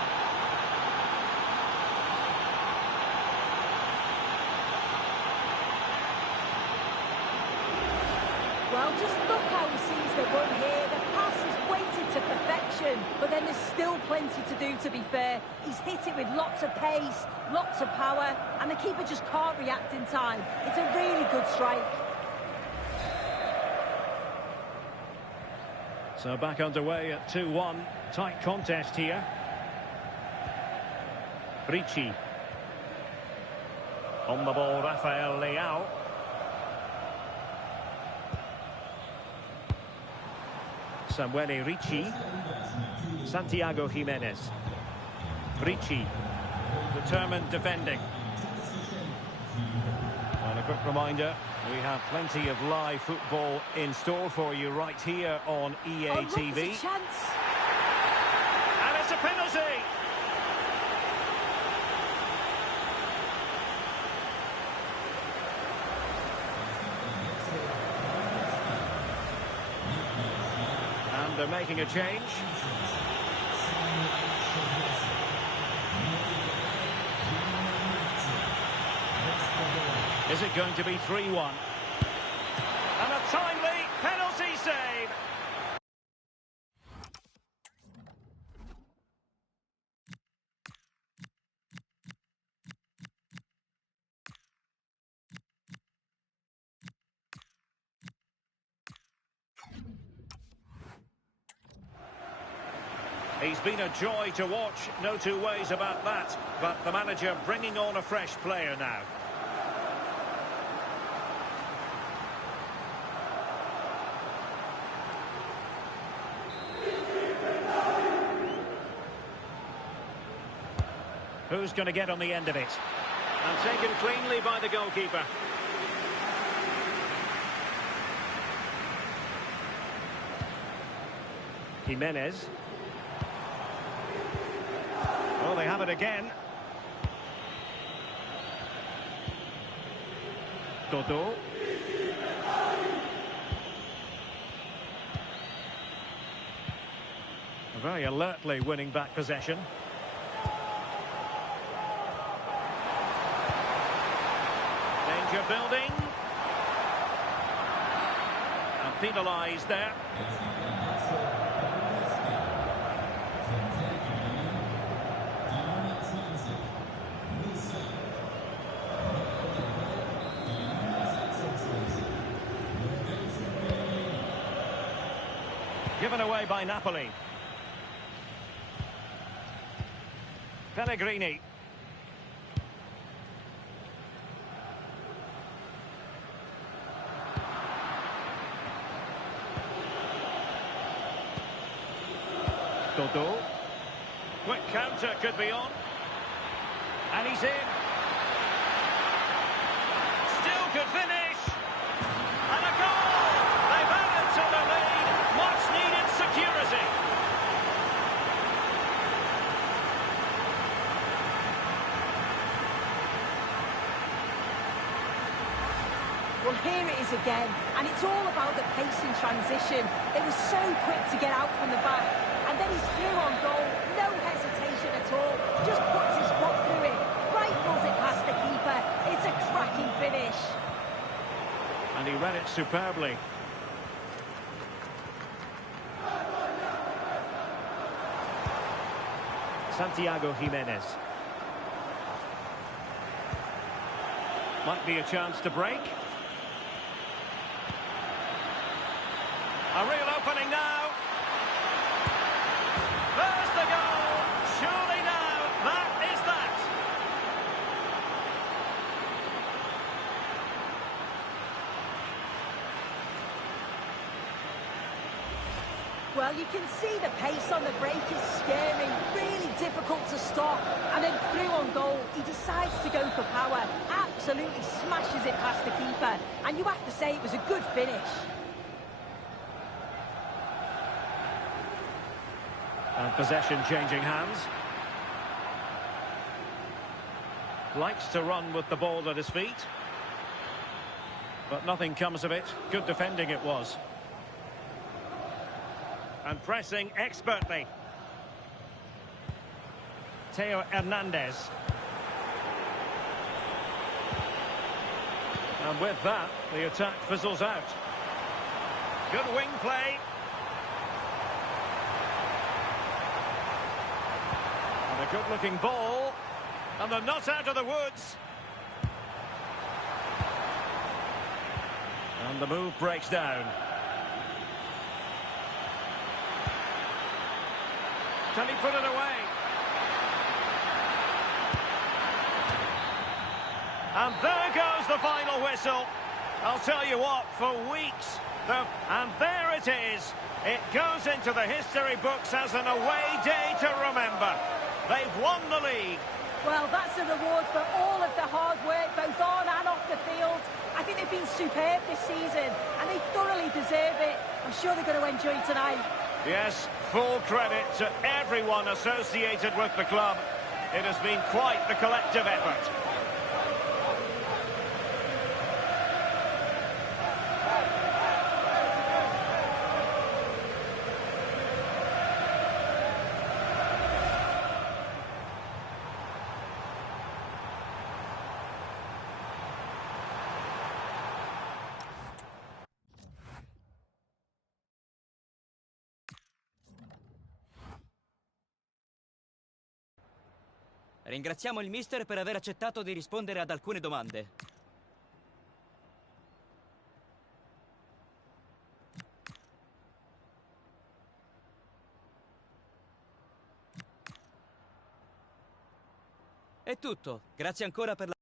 Well, just look how he sees the run here. The pass is weighted to perfection, but then there's still plenty to do, to be fair. He's hit it with lots of pace, lots of power, and the keeper just can't react in time. It's a really good strike. So back underway at 2-1. Tight contest here. Ricci. On the ball, Rafael Leao. Samuele Ricci. Santiago Jimenez. Ricci. Determined defending. And a quick reminder, we have plenty of live football in store for you right here on EA TV. There's a chance. And it's a penalty. And they're making a change. Is it going to be 3-1? And a timely penalty save. He's been a joy to watch, no two ways about that. But the manager bringing on a fresh player now. Who's going to get on the end of it? And taken cleanly by the goalkeeper. Jimenez. Well, they have it again. Dodo. Very alertly winning back possession. Danger building. And penalised there. Given away by Napoli. Pellegrini. Dodo. Quick counter could be on. And he's in. Still could finish. And a goal! They've added to the lead. Much needed security. Well, here it is again, and it's all about the pace in transition. They were so quick to get out from the back, and then he's through on goal, no hesitation at all, just puts his foot through it, rifles it past the keeper. It's a cracking finish. And he read it superbly. Santiago Jimenez. Might be a chance to break. A real opening now. There's the goal. Surely now, that is that. Well, you can see the pace on the break is scary, really difficult to stop. And then through on goal, he decides to go for power, absolutely smashes it past the keeper. And you have to say it was a good finish. And possession changing hands. Likes to run with the ball at his feet. But nothing comes of it. Good defending it was. And pressing expertly. Theo Hernandez. And with that, the attack fizzles out. Good wing play. And a good-looking ball. And they're not out of the woods. And the move breaks down. Can he put it away? And there goes the final whistle. I'll tell you what, for weeks. And there it is. It goes into the history books as an away day to remember. They've won the league. Well, that's a reward for all of the hard work, both on and off the field. I think they've been superb this season, and they thoroughly deserve it. I'm sure they're going to enjoy tonight. Yes, full credit to everyone associated with the club. It has been quite the collective effort. Ringraziamo il mister per aver accettato di rispondere ad alcune domande. È tutto. Grazie ancora per la...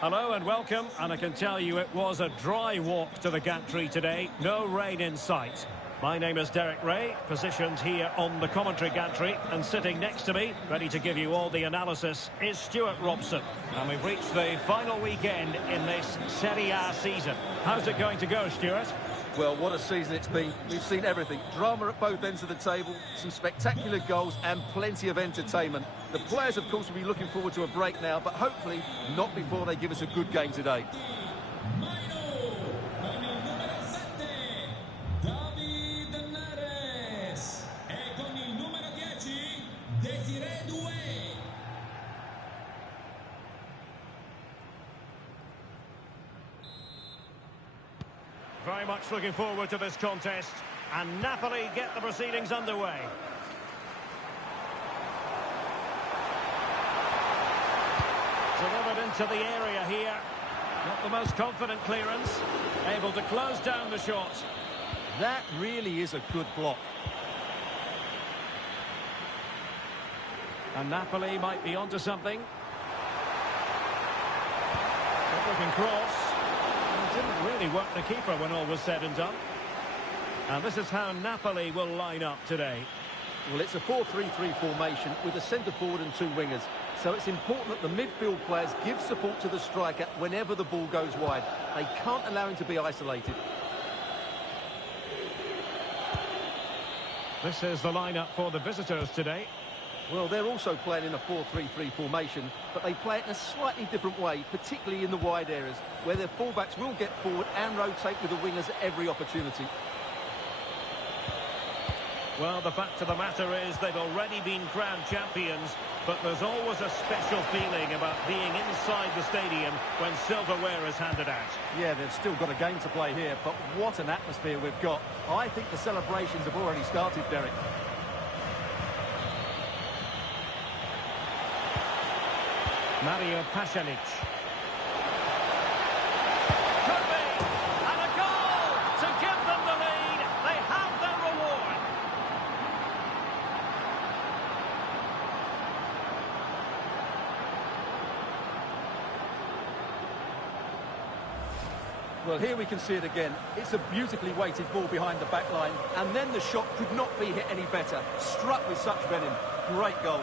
Hello and welcome, and I can tell you it was a dry walk to the gantry today. No rain in sight. My name is Derek Ray, positioned here on the commentary gantry, and sitting next to me, ready to give you all the analysis, is Stuart Robson. And we've reached the final weekend in this Serie A season. How's it going to go, Stuart? Well, what a season it's been. We've seen everything. Drama at both ends of the table, some spectacular goals and plenty of entertainment. The players, of course, will be looking forward to a break now, but hopefully not before they give us a good game today. Very much looking forward to this contest, and Napoli get the proceedings underway. Delivered into the area here. Not the most confident clearance. Able to close down the shot. That really is a good block. And Napoli might be onto something. Good looking cross. Didn't really work the keeper when all was said and done. And this is how Napoli will line up today. Well, it's a 4-3-3 formation with a centre forward and two wingers. So it's important that the midfield players give support to the striker whenever the ball goes wide. They can't allow him to be isolated. This is the lineup for the visitors today. Well, they're also playing in a 4-3-3 formation, but they play it in a slightly different way, particularly in the wide areas, where their fullbacks will get forward and rotate with the wingers at every opportunity. Well, the fact of the matter is they've already been crowned champions, but there's always a special feeling about being inside the stadium when silverware is handed out. Yeah, they've still got a game to play here, but what an atmosphere we've got. I think the celebrations have already started, Derek. Mario Pasalic. Could be! And a goal to give them the lead. They have their reward. Well, here we can see it again. It's a beautifully weighted ball behind the back line, and then the shot could not be hit any better. Struck with such venom. Great goal.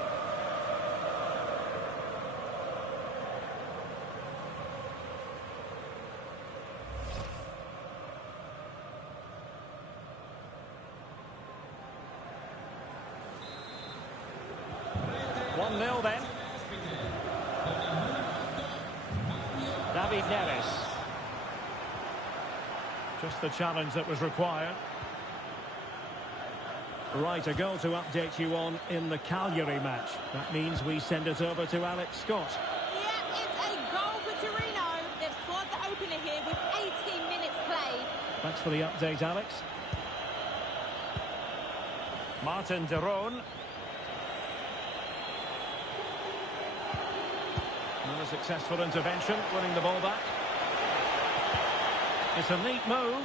Then. David Neres. Just the challenge that was required. Right, a goal to update you on in the Cagliari match. That means we send it over to Alex Scott. Yeah, it's a goal for Torino. They've scored the opener here with 18 minutes played. Thanks for the update, Alex. Martin de Roon. Not a successful intervention, winning the ball back. It's a neat move.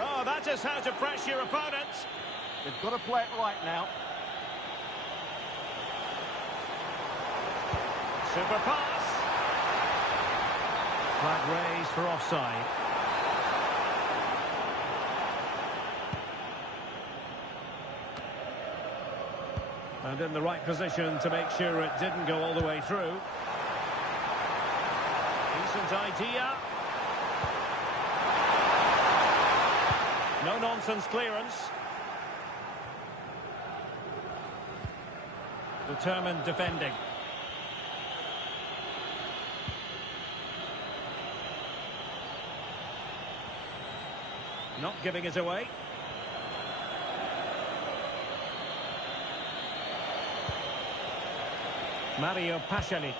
Oh, that is how to press your opponent. They've got to play it right now. Super pass. Flag raised for offside. And in the right position to make sure it didn't go all the way through. Decent idea. No-nonsense clearance. Determined defending. Not giving it away. Mario Pasalic.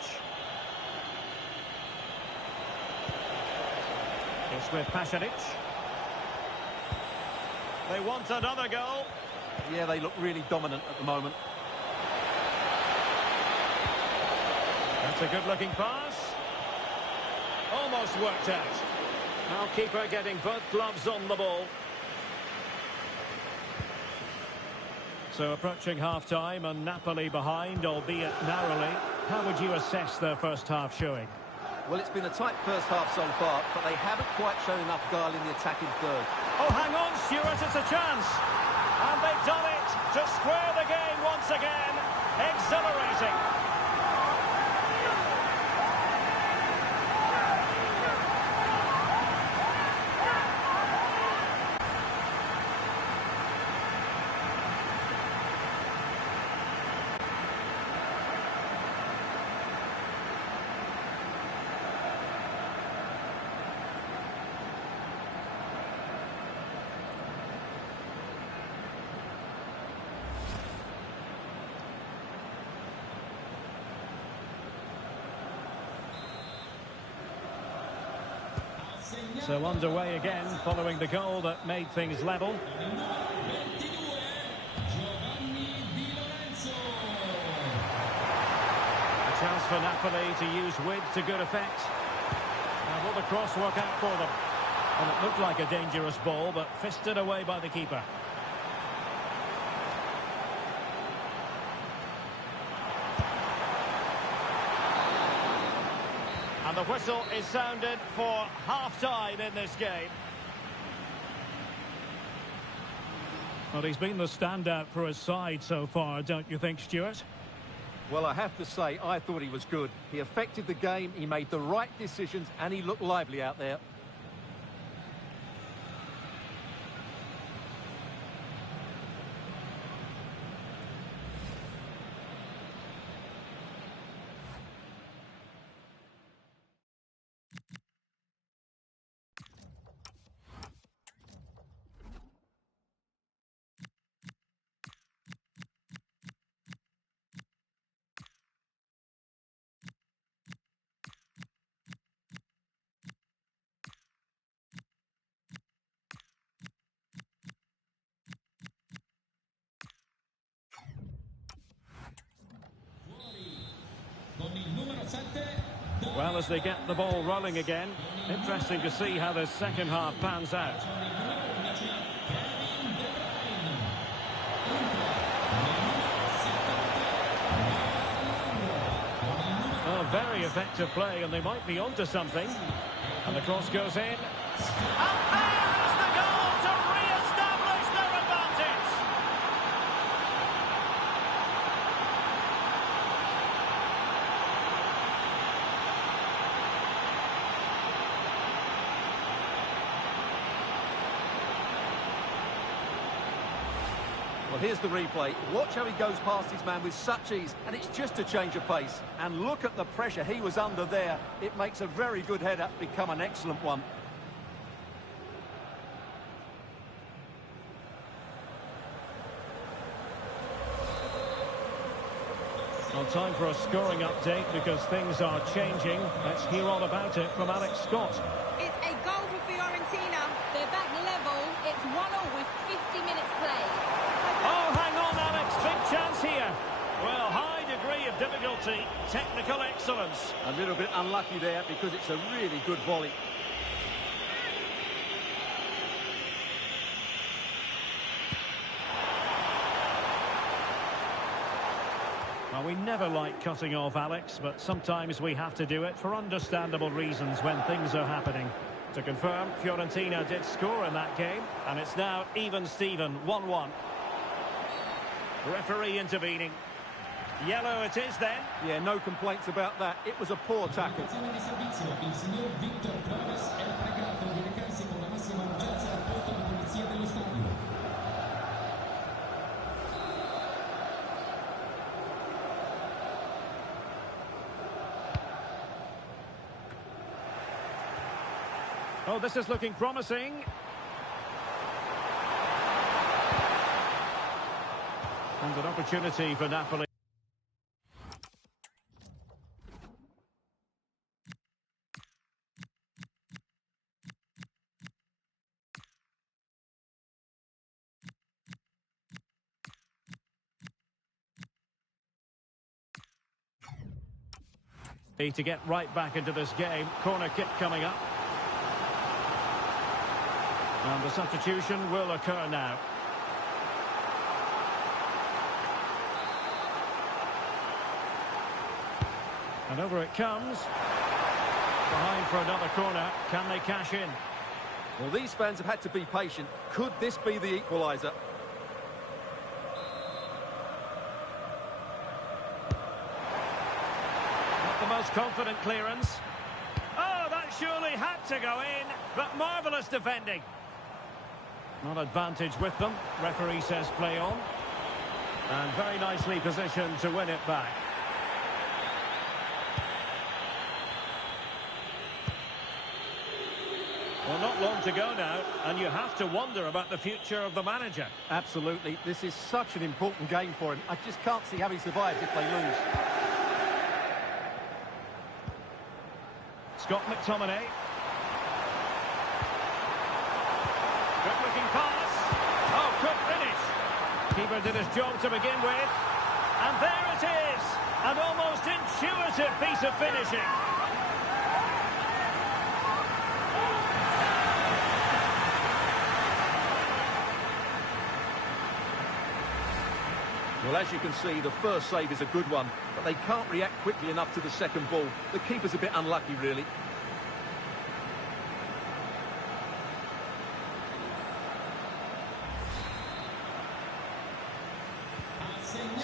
It's with Pasalic. They want another goal. Yeah, they look really dominant at the moment. That's a good-looking pass. Almost worked out. Now keeper getting both gloves on the ball. So approaching half-time and Napoli behind, albeit narrowly. How would you assess their first half showing? Well, it's been a tight first half so far, but they haven't quite shown enough guile in the attacking third. Oh, hang on, Stuart, it's a chance. And they've done it to square the game once again. Exhilarating. So underway again, following the goal that made things level. A chance for Napoli to use width to good effect. And will the cross work out for them? And it looked like a dangerous ball, but fisted away by the keeper. And the whistle is sounded for half-time in this game. Well, he's been the standout for his side so far, don't you think, Stuart? Well, I have to say, I thought he was good. He affected the game, he made the right decisions, and he looked lively out there. Well, as they get the ball rolling again, interesting to see how the second half pans out. Oh, very effective play, and they might be onto something. And the cross goes in. And there is the goal to re-establish their advantage! Well, here's the replay. Watch how he goes past his man with such ease, and it's just a change of pace. And look at the pressure he was under there. It makes a very good header become an excellent one. Well, time for a scoring update because things are changing. Let's hear all about it from Alex Scott. It's a goal for Fiorentina. They're back level. It's 1-1 with 50 minutes played. Oh, hang on, Alex. Big chance here. Well, high degree of difficulty. Technical excellence. A little bit unlucky there because it's a really good volley. Well, we never like cutting off Alex, but sometimes we have to do it for understandable reasons when things are happening. To confirm, Fiorentina did score in that game, and it's now even-Steven, 1-1. Referee intervening. Yellow it is then. Yeah, no complaints about that. It was a poor tackle. Oh, this is looking promising. And an opportunity for Napoli. To get right back into this game. Corner kick coming up. And the substitution will occur now. And over it comes. Behind for another corner. Can they cash in? Well, these fans have had to be patient. Could this be the equaliser? Not the most confident clearance. Oh, that surely had to go in, but marvellous defending. Not advantage with them. Referee says play on. And very nicely positioned to win it back. Well, not long to go now, and you have to wonder about the future of the manager. Absolutely. This is such an important game for him. I just can't see how he survives if they lose. Scott McTominay. Good-looking pass. Oh, good finish. Keeper did his job to begin with. And there it is. An almost intuitive piece of finishing. Well, as you can see, the first save is a good one, but they can't react quickly enough to the second ball. The keeper's a bit unlucky, really.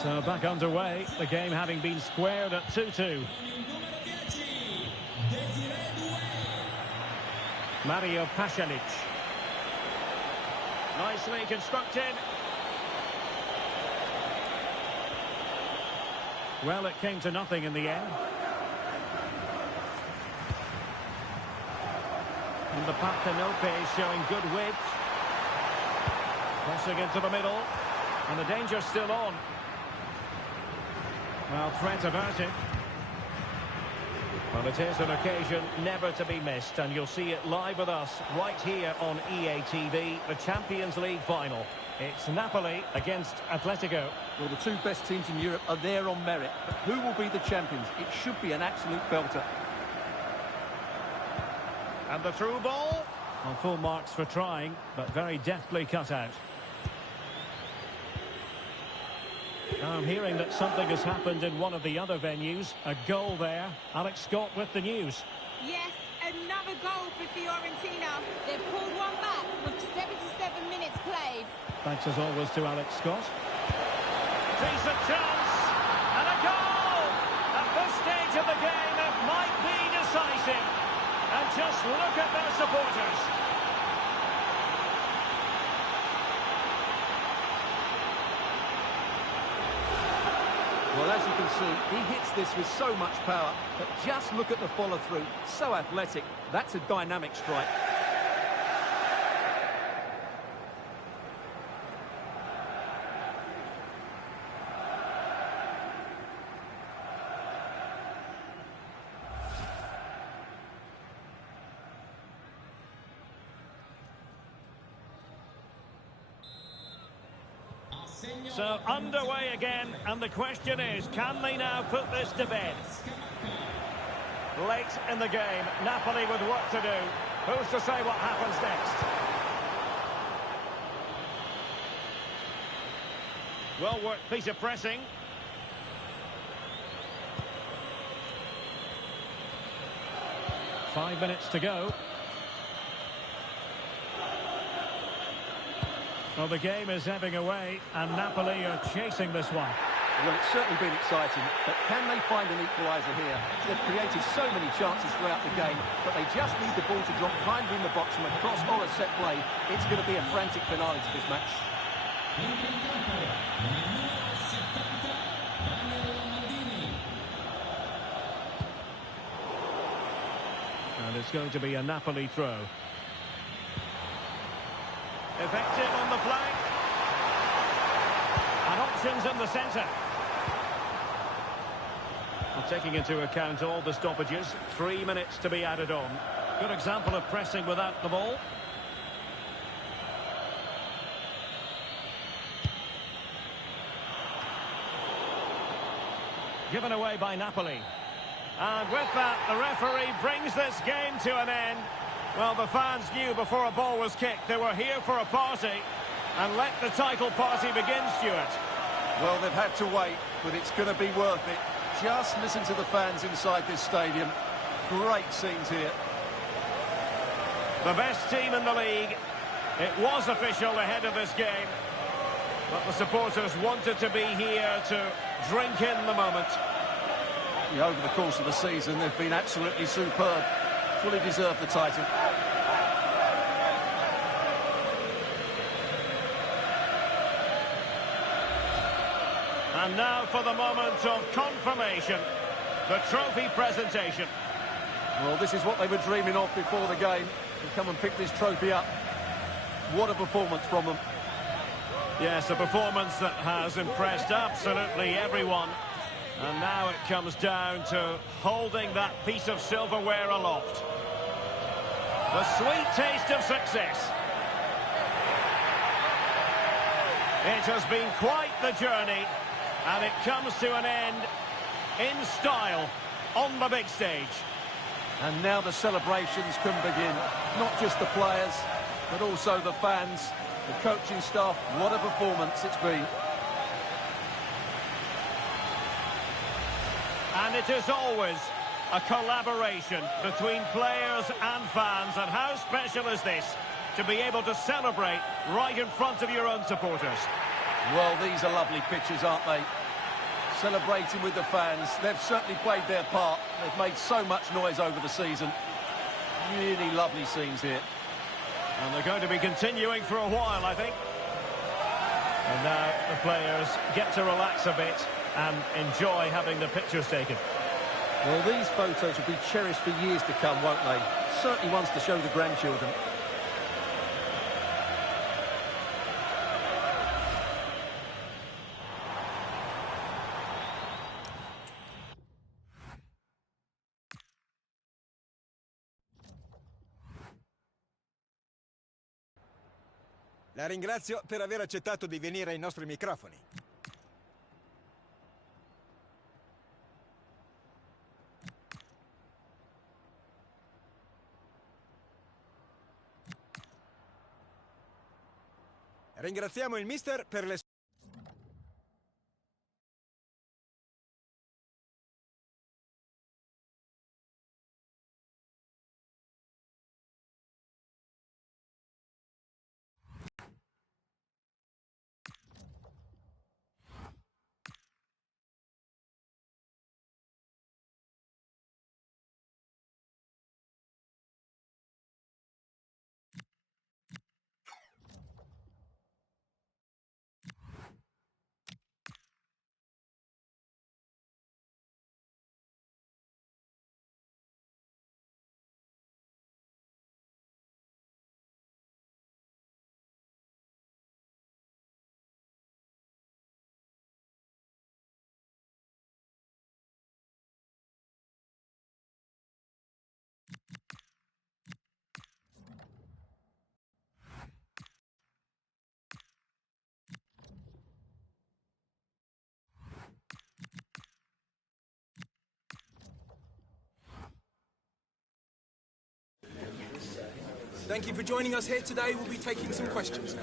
So back underway, the game having been squared at 2-2. Mario Pasalic. Nicely constructed. Well, it came to nothing in the end. And the Partenope is showing good width. Crossing into the middle. And the danger's still on. Well, threat averted. Well, it is an occasion never to be missed, and you'll see it live with us right here on EA TV, the Champions League final. It's Napoli against Atletico. Well, the two best teams in Europe are there on merit, but who will be the champions? It should be an absolute belter. And the through ball. On full marks for trying, but very deftly cut out. Now I'm hearing that something has happened in one of the other venues. A goal there. Alex Scott with the news. Yes, another goal for Fiorentina. They've pulled one back with 77 minutes played. Thanks as always to Alex Scott. Decent chance. And a goal! At this stage of the game, it might be decisive. And just look at their supporters. Well, as you can see, he hits this with so much power, but just look at the follow-through. So athletic. That's a dynamic strike. So underway again, and the question is, can they now put this to bed? Late in the game, Napoli with work to do. Who's to say what happens next? Well worked piece of pressing. Five minutes to go. Well, the game is ebbing away, and Napoli are chasing this one. Well, it's certainly been exciting, but can they find an equaliser here? They've created so many chances throughout the game, but they just need the ball to drop kindly in the box from a cross or a set play. It's going to be a frantic finale to this match. And it's going to be a Napoli throw. Effective on the flank. And options in the centre. Well, taking into account all the stoppages, 3 minutes to be added on. Good example of pressing without the ball. Given away by Napoli. And with that, the referee brings this game to an end. Well, the fans knew before a ball was kicked they were here for a party. And let the title party begin, Stuart. Well, they've had to wait, but it's going to be worth it. Just listen to the fans inside this stadium. Great scenes here. The best team in the league. It was official ahead of this game, but the supporters wanted to be here to drink in the moment. Yeah, over the course of the season, they've been absolutely superb. Fully deserved the title. And now for the moment of confirmation, the trophy presentation. Well, this is what they were dreaming of before the game. To come and pick this trophy up. What a performance from them. Yes, a performance that has impressed absolutely everyone. And now it comes down to holding that piece of silverware aloft. The sweet taste of success. It has been quite the journey, and it comes to an end in style on the big stage. And now the celebrations can begin. Not just the players, but also the fans, the coaching staff. What a performance it's been. And it is always a collaboration between players and fans. And how special is this, to be able to celebrate right in front of your own supporters? Well, these are lovely pictures, aren't they? Celebrating with the fans. They've certainly played their part. They've made so much noise over the season. Really lovely scenes here. And they're going to be continuing for a while, I think. And now the players get to relax a bit and enjoy having the pictures taken. Well, these photos will be cherished for years to come, won't they? Certainly ones to show the grandchildren. La ringrazio per aver accettato di venire ai nostri microfoni. Ringraziamo il mister per le sue... Thank you for joining us here today. We'll be taking some questions now.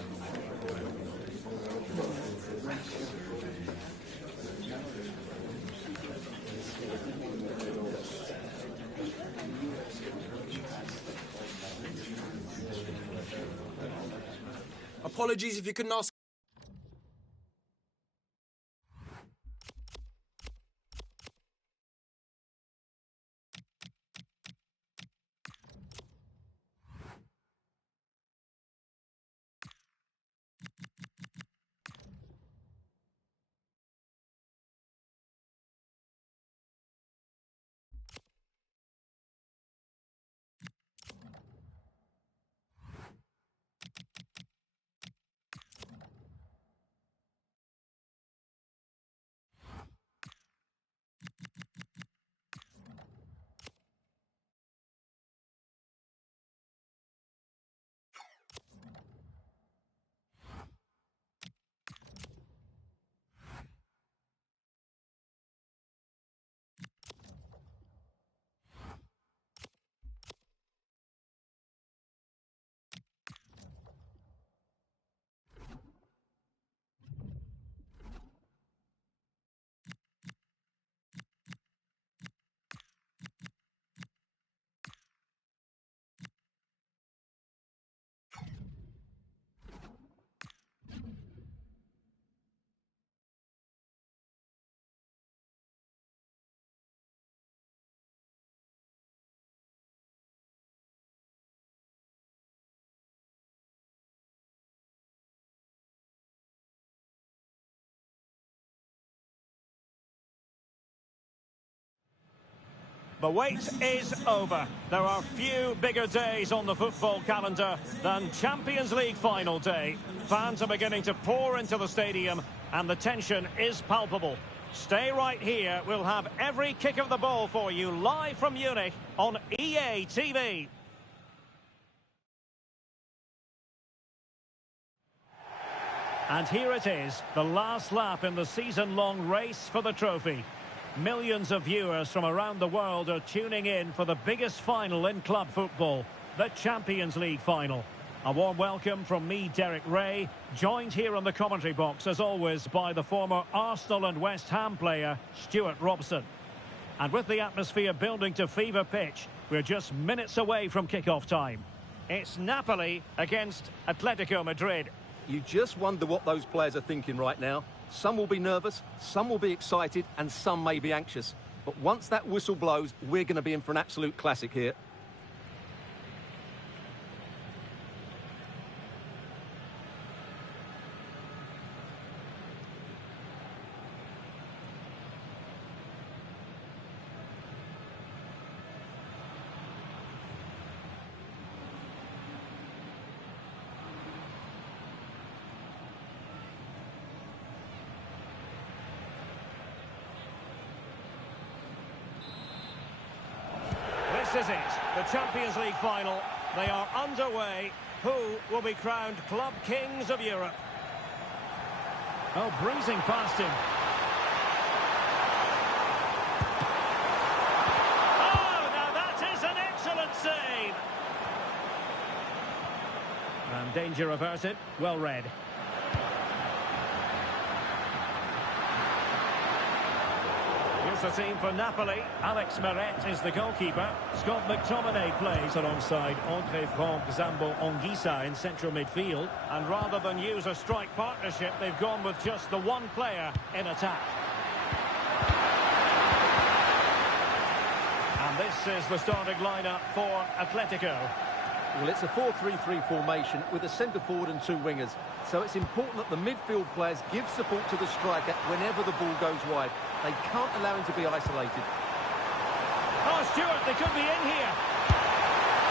Apologies if you couldn't ask. The wait is over. There are few bigger days on the football calendar than Champions League final day. Fans are beginning to pour into the stadium and the tension is palpable. Stay right here. We'll have every kick of the ball for you live from Munich on EA TV. And here it is, the last lap in the season-long race for the trophy. Millions of viewers from around the world are tuning in for the biggest final in club football, the Champions League final. A warm welcome from me, Derek Ray, joined here on the commentary box, as always, by the former Arsenal and West Ham player, Stuart Robson. And with the atmosphere building to fever pitch, we're just minutes away from kick-off time. It's Napoli against Atletico Madrid. You just wonder what those players are thinking right now. Some will be nervous, some will be excited, and some may be anxious. But once that whistle blows, we're going to be in for an absolute classic here. This is it, the Champions League final. They are underway. Who will be crowned club kings of Europe? Oh, breezing past him. Oh, now that is an excellent save. And danger averted, well read. Here's the team for Napoli. Alex Meret is the goalkeeper. Scott McTominay plays alongside Andre Franck Zambo Anguissa in central midfield. And rather than use a strike partnership, they've gone with just the one player in attack. And this is the starting lineup for Atletico. Well, it's a 4-3-3 formation with a centre-forward and two wingers. So it's important that the midfield players give support to the striker whenever the ball goes wide. They can't allow him to be isolated. Oh, Stuart, they could be in here.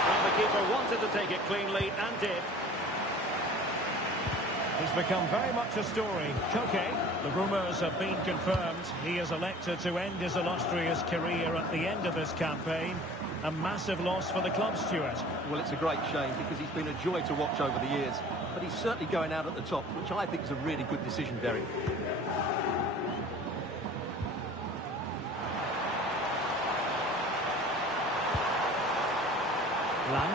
Well, the keeper wanted to take it cleanly and did. He's become very much a story. Koke, the rumours have been confirmed. He has elected to end his illustrious career at the end of this campaign. A massive loss for the club, Stuart. Well, it's a great shame because he's been a joy to watch over the years. But he's certainly going out at the top, which I think is a really good decision, Derek. Lang.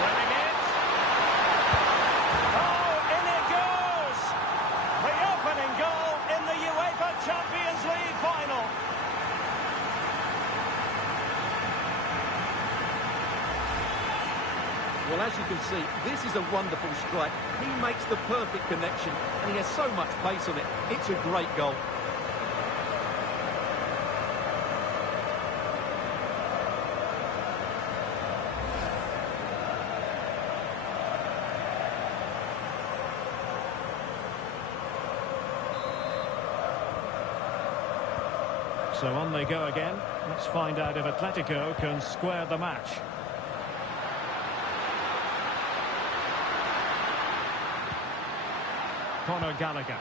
Winning it. Oh, in it goes! The opening goal in the UEFA Champions League final. Well, as you can see, this is a wonderful strike. He makes the perfect connection, and he has so much pace on it. It's a great goal. So on they go again. Let's find out if Atletico can square the match. Conor Gallagher.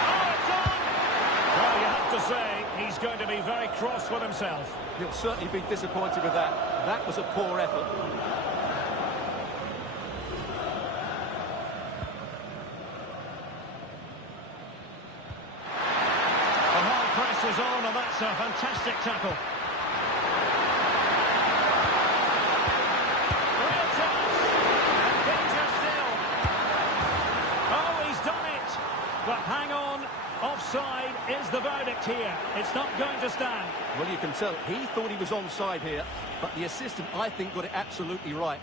Oh, it's on! Well, you have to say, he's going to be very cross with himself. He'll certainly be disappointed with that. That was a poor effort. The hard press is on, and that's a fantastic tackle. Real chance! And danger still. Oh, he's done it! But hang on, offside is the verdict here. It's not going to stand. Well, you can tell he thought he was onside here, but the assistant, I think, got it absolutely right.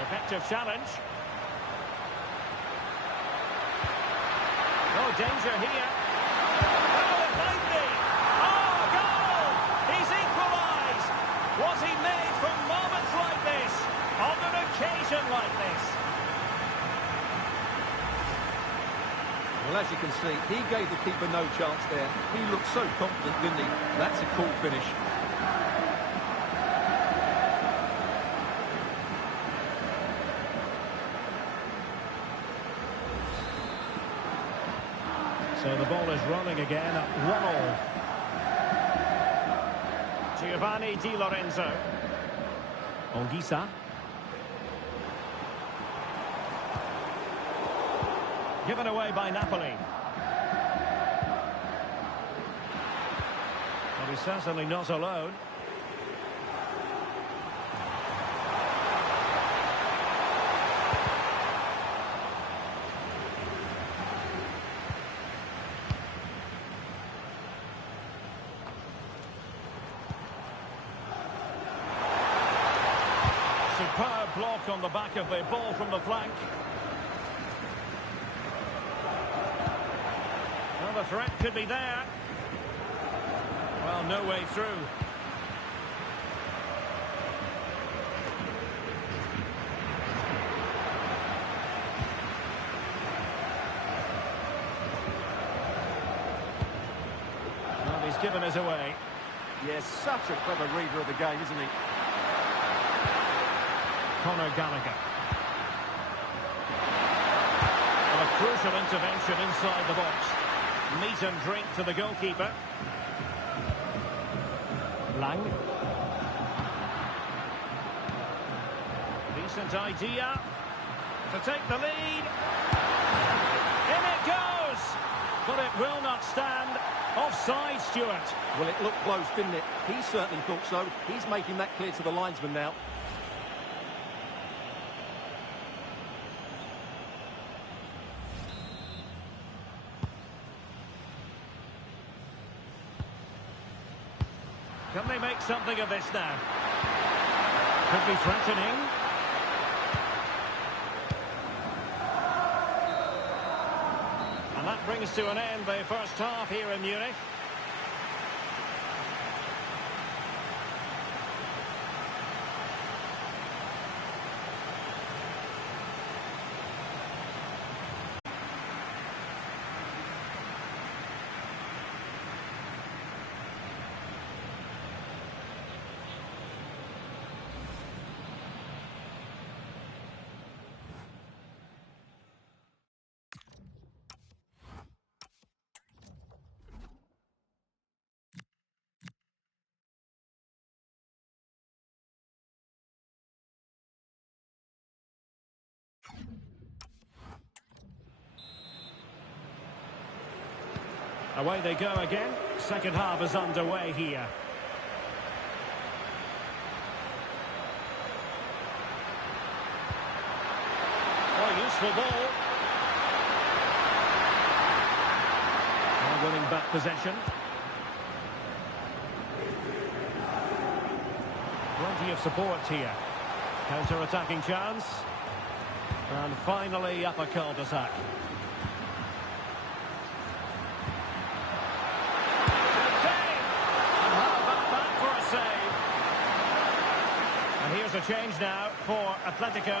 Effective challenge. Oh, danger here. Oh, it might be. Oh, goal! He's equalised. Was he made from moments like this? you can see. He gave the keeper no chance there. He looked so confident, didn't he? That's a cool finish. So the ball is rolling again at 1-1. Giovanni Di Lorenzo. Ongisa. Given away by Napoli. Well, he's certainly not alone. Superb block on the back of the ball from the flank. Well, the threat could be there. Well, no way through. Well, he's given us away. Yes, such a clever reader of the game, isn't he? Conor Gallagher. Well, a crucial intervention inside the box. Meat and drink to the goalkeeper. Lang. Decent idea to take the lead. In it goes! But it will not stand. Offside, Stuart. Well, it looked close, didn't it? He certainly thought so. He's making that clear to the linesman now. Can they make something of this now? Could be threatening. And that brings to an end the first half here in Munich. Away they go again. Second half is underway here. Oh, useful ball. Now winning back possession. Plenty of support here. Counter-attacking chance. And finally up a cul-de-sac. Here's a change now for Atletico.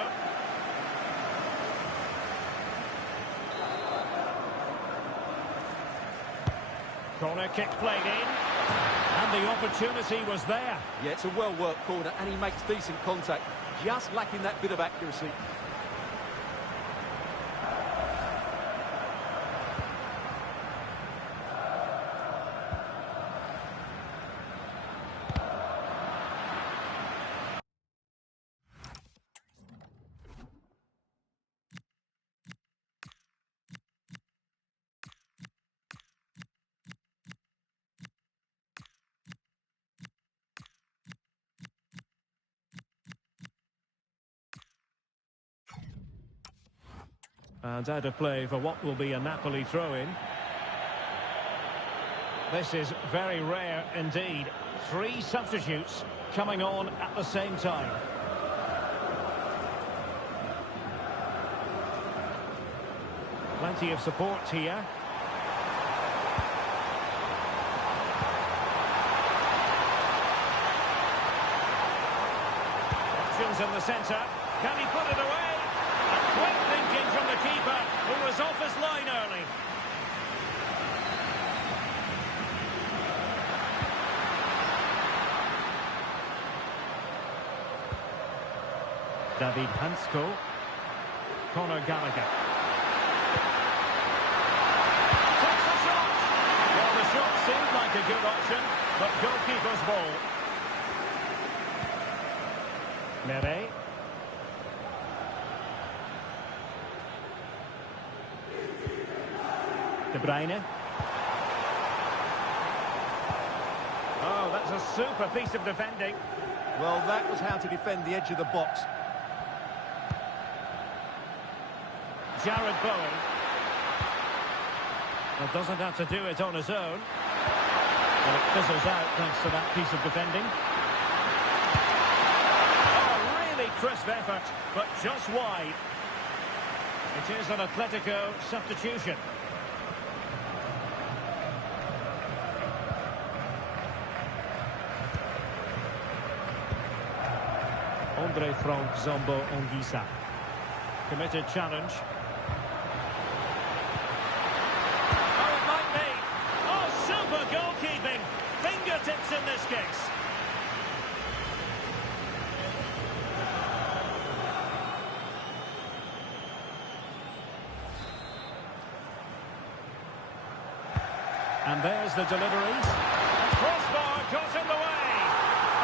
Corner kick played in. And the opportunity was there. Yeah, it's a well-worked corner and he makes decent contact. Just lacking that bit of accuracy. And out of play for what will be a Napoli throw-in. This is very rare indeed. 3 substitutes coming on at the same time. Plenty of support here. Options in the centre. Can he put it away? A quick thinking from the keeper, who was off his line early. David Hansko. Conor Gallagher. Takes the shot! Well, the shot seemed like a good option, but goalkeeper's ball. Mere. Brüyne. Oh, that's a super piece of defending. Well, that was how to defend the edge of the box. Jared Bowen. Well, doesn't have to do it on his own. But it fizzles out thanks to that piece of defending. Oh, really crisp effort, but just wide. It is an Atletico substitution. Andre Frank Zombo Anguissa. Committed challenge. Oh, it might be. Oh, super goalkeeping. Fingertips in this case. And there's the delivery. And crossbar got in the way.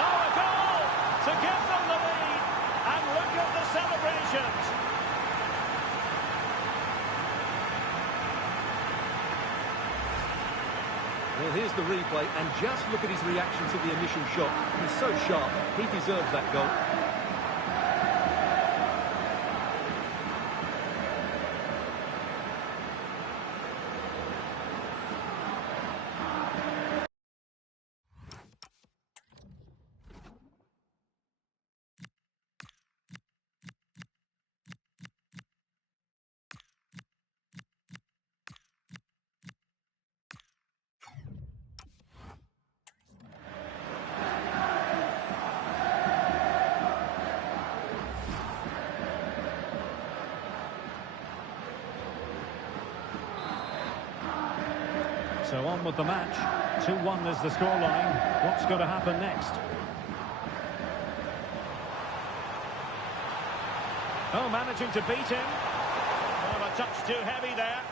Oh, a goal to give them the lead. And look at the celebrations. Well, here's the replay, and just look at his reaction to the initial shot. He's so sharp. He deserves that goal. So on with the match. 2-1 is the scoreline. What's going to happen next? Oh, managing to beat him. Oh, a touch too heavy there.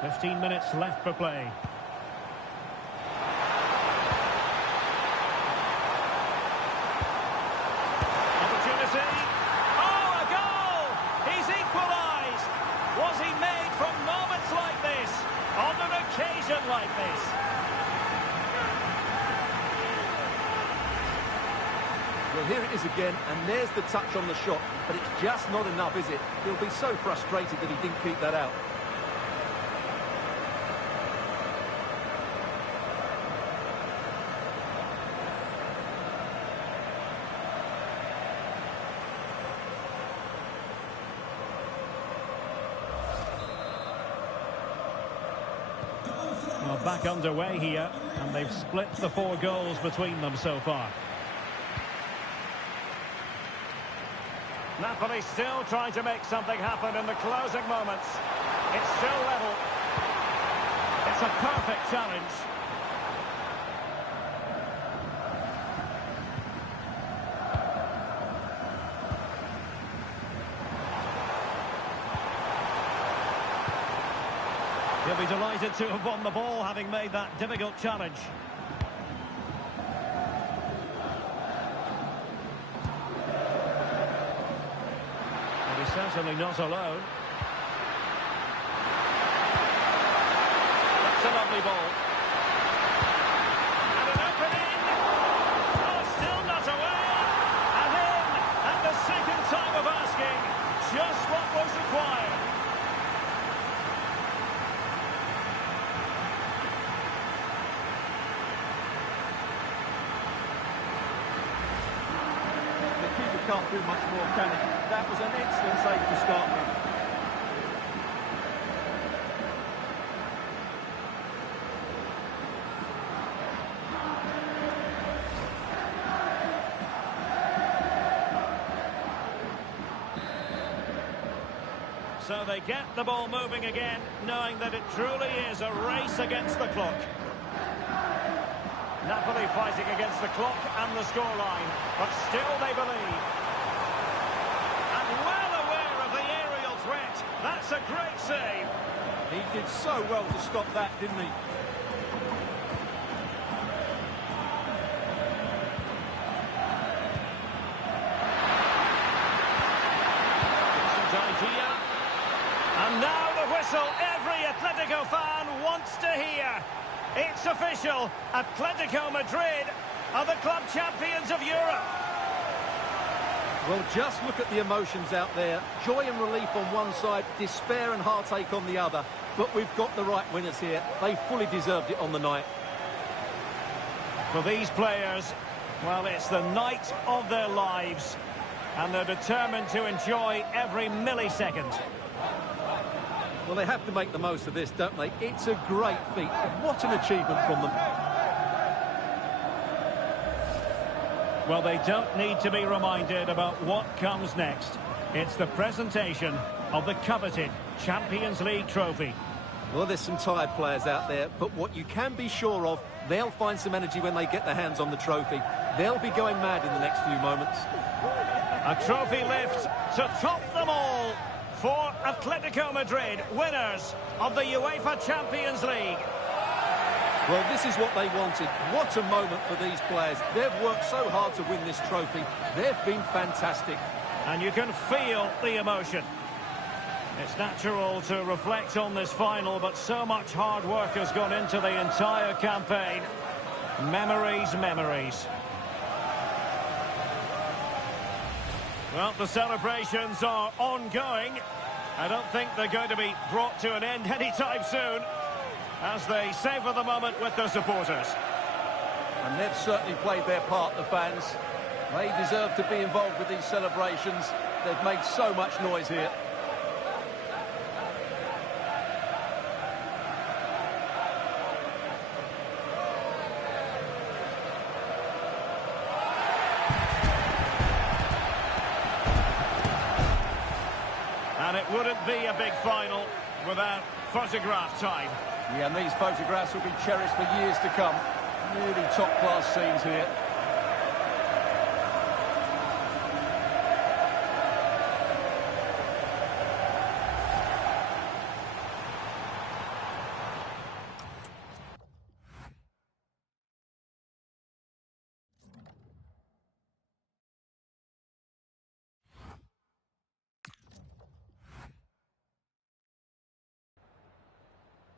"15 minutes left for play. Opportunity. Oh, a goal! He's equalised. Was he made from moments like this? On an occasion like this? Well, here it is again, and there's the touch on the shot, but it's just not enough, is it? He'll be so frustrated that he didn't keep that out. Well, back underway here, and they've split the 4 goals between them so far. Napoli still trying to make something happen in the closing moments. It's still level. It's a perfect challenge. He'll be delighted to have won the ball, having made that difficult challenge. Certainly not alone. That's a lovely ball. And an opening. Oh, still not away. And in. And the second time of asking. Just what was required. The keeper can't do much more, can he? That was an excellent save to start with. So they get the ball moving again, knowing that it truly is a race against the clock. Napoli fighting against the clock and the scoreline, but still they believe. And well aware of the aerial threat. That's a great save. He did so well to stop that, didn't he? Idea. And now the whistle every Atletico fan wants to hear. It's official. Atletico Madrid are the club champions of Europe. Well, just look at the emotions out there. Joy and relief on one side, despair and heartache on the other. But we've got the right winners here. They fully deserved it on the night. For these players, well, it's the night of their lives. And they're determined to enjoy every millisecond. Well, they have to make the most of this, don't they? It's a great feat. What an achievement from them. Well, they don't need to be reminded about what comes next. It's the presentation of the coveted Champions League trophy. Well, there's some tired players out there, but what you can be sure of, they'll find some energy when they get their hands on the trophy. They'll be going mad in the next few moments. A trophy lift to top them all for Atletico Madrid, winners of the UEFA Champions League. Well, this is what they wanted. What a moment for these players. They've worked so hard to win this trophy. They've been fantastic. And you can feel the emotion. It's natural to reflect on this final, but so much hard work has gone into the entire campaign. Memories, memories. Well, the celebrations are ongoing. I don't think they're going to be brought to an end anytime soon, as they savour the moment with their supporters. And they've certainly played their part, the fans. They deserve to be involved with these celebrations. They've made so much noise here. And it wouldn't be a big final without photograph time. Yeah, and these photographs will be cherished for years to come. Really top-class scenes here.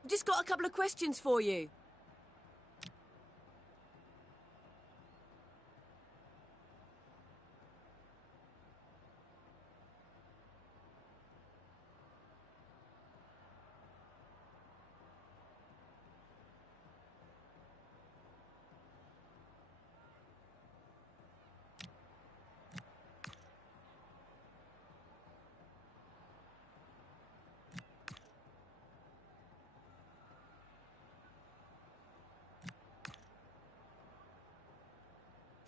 Just got a couple of questions for you.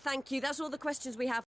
Thank you. That's all the questions we have.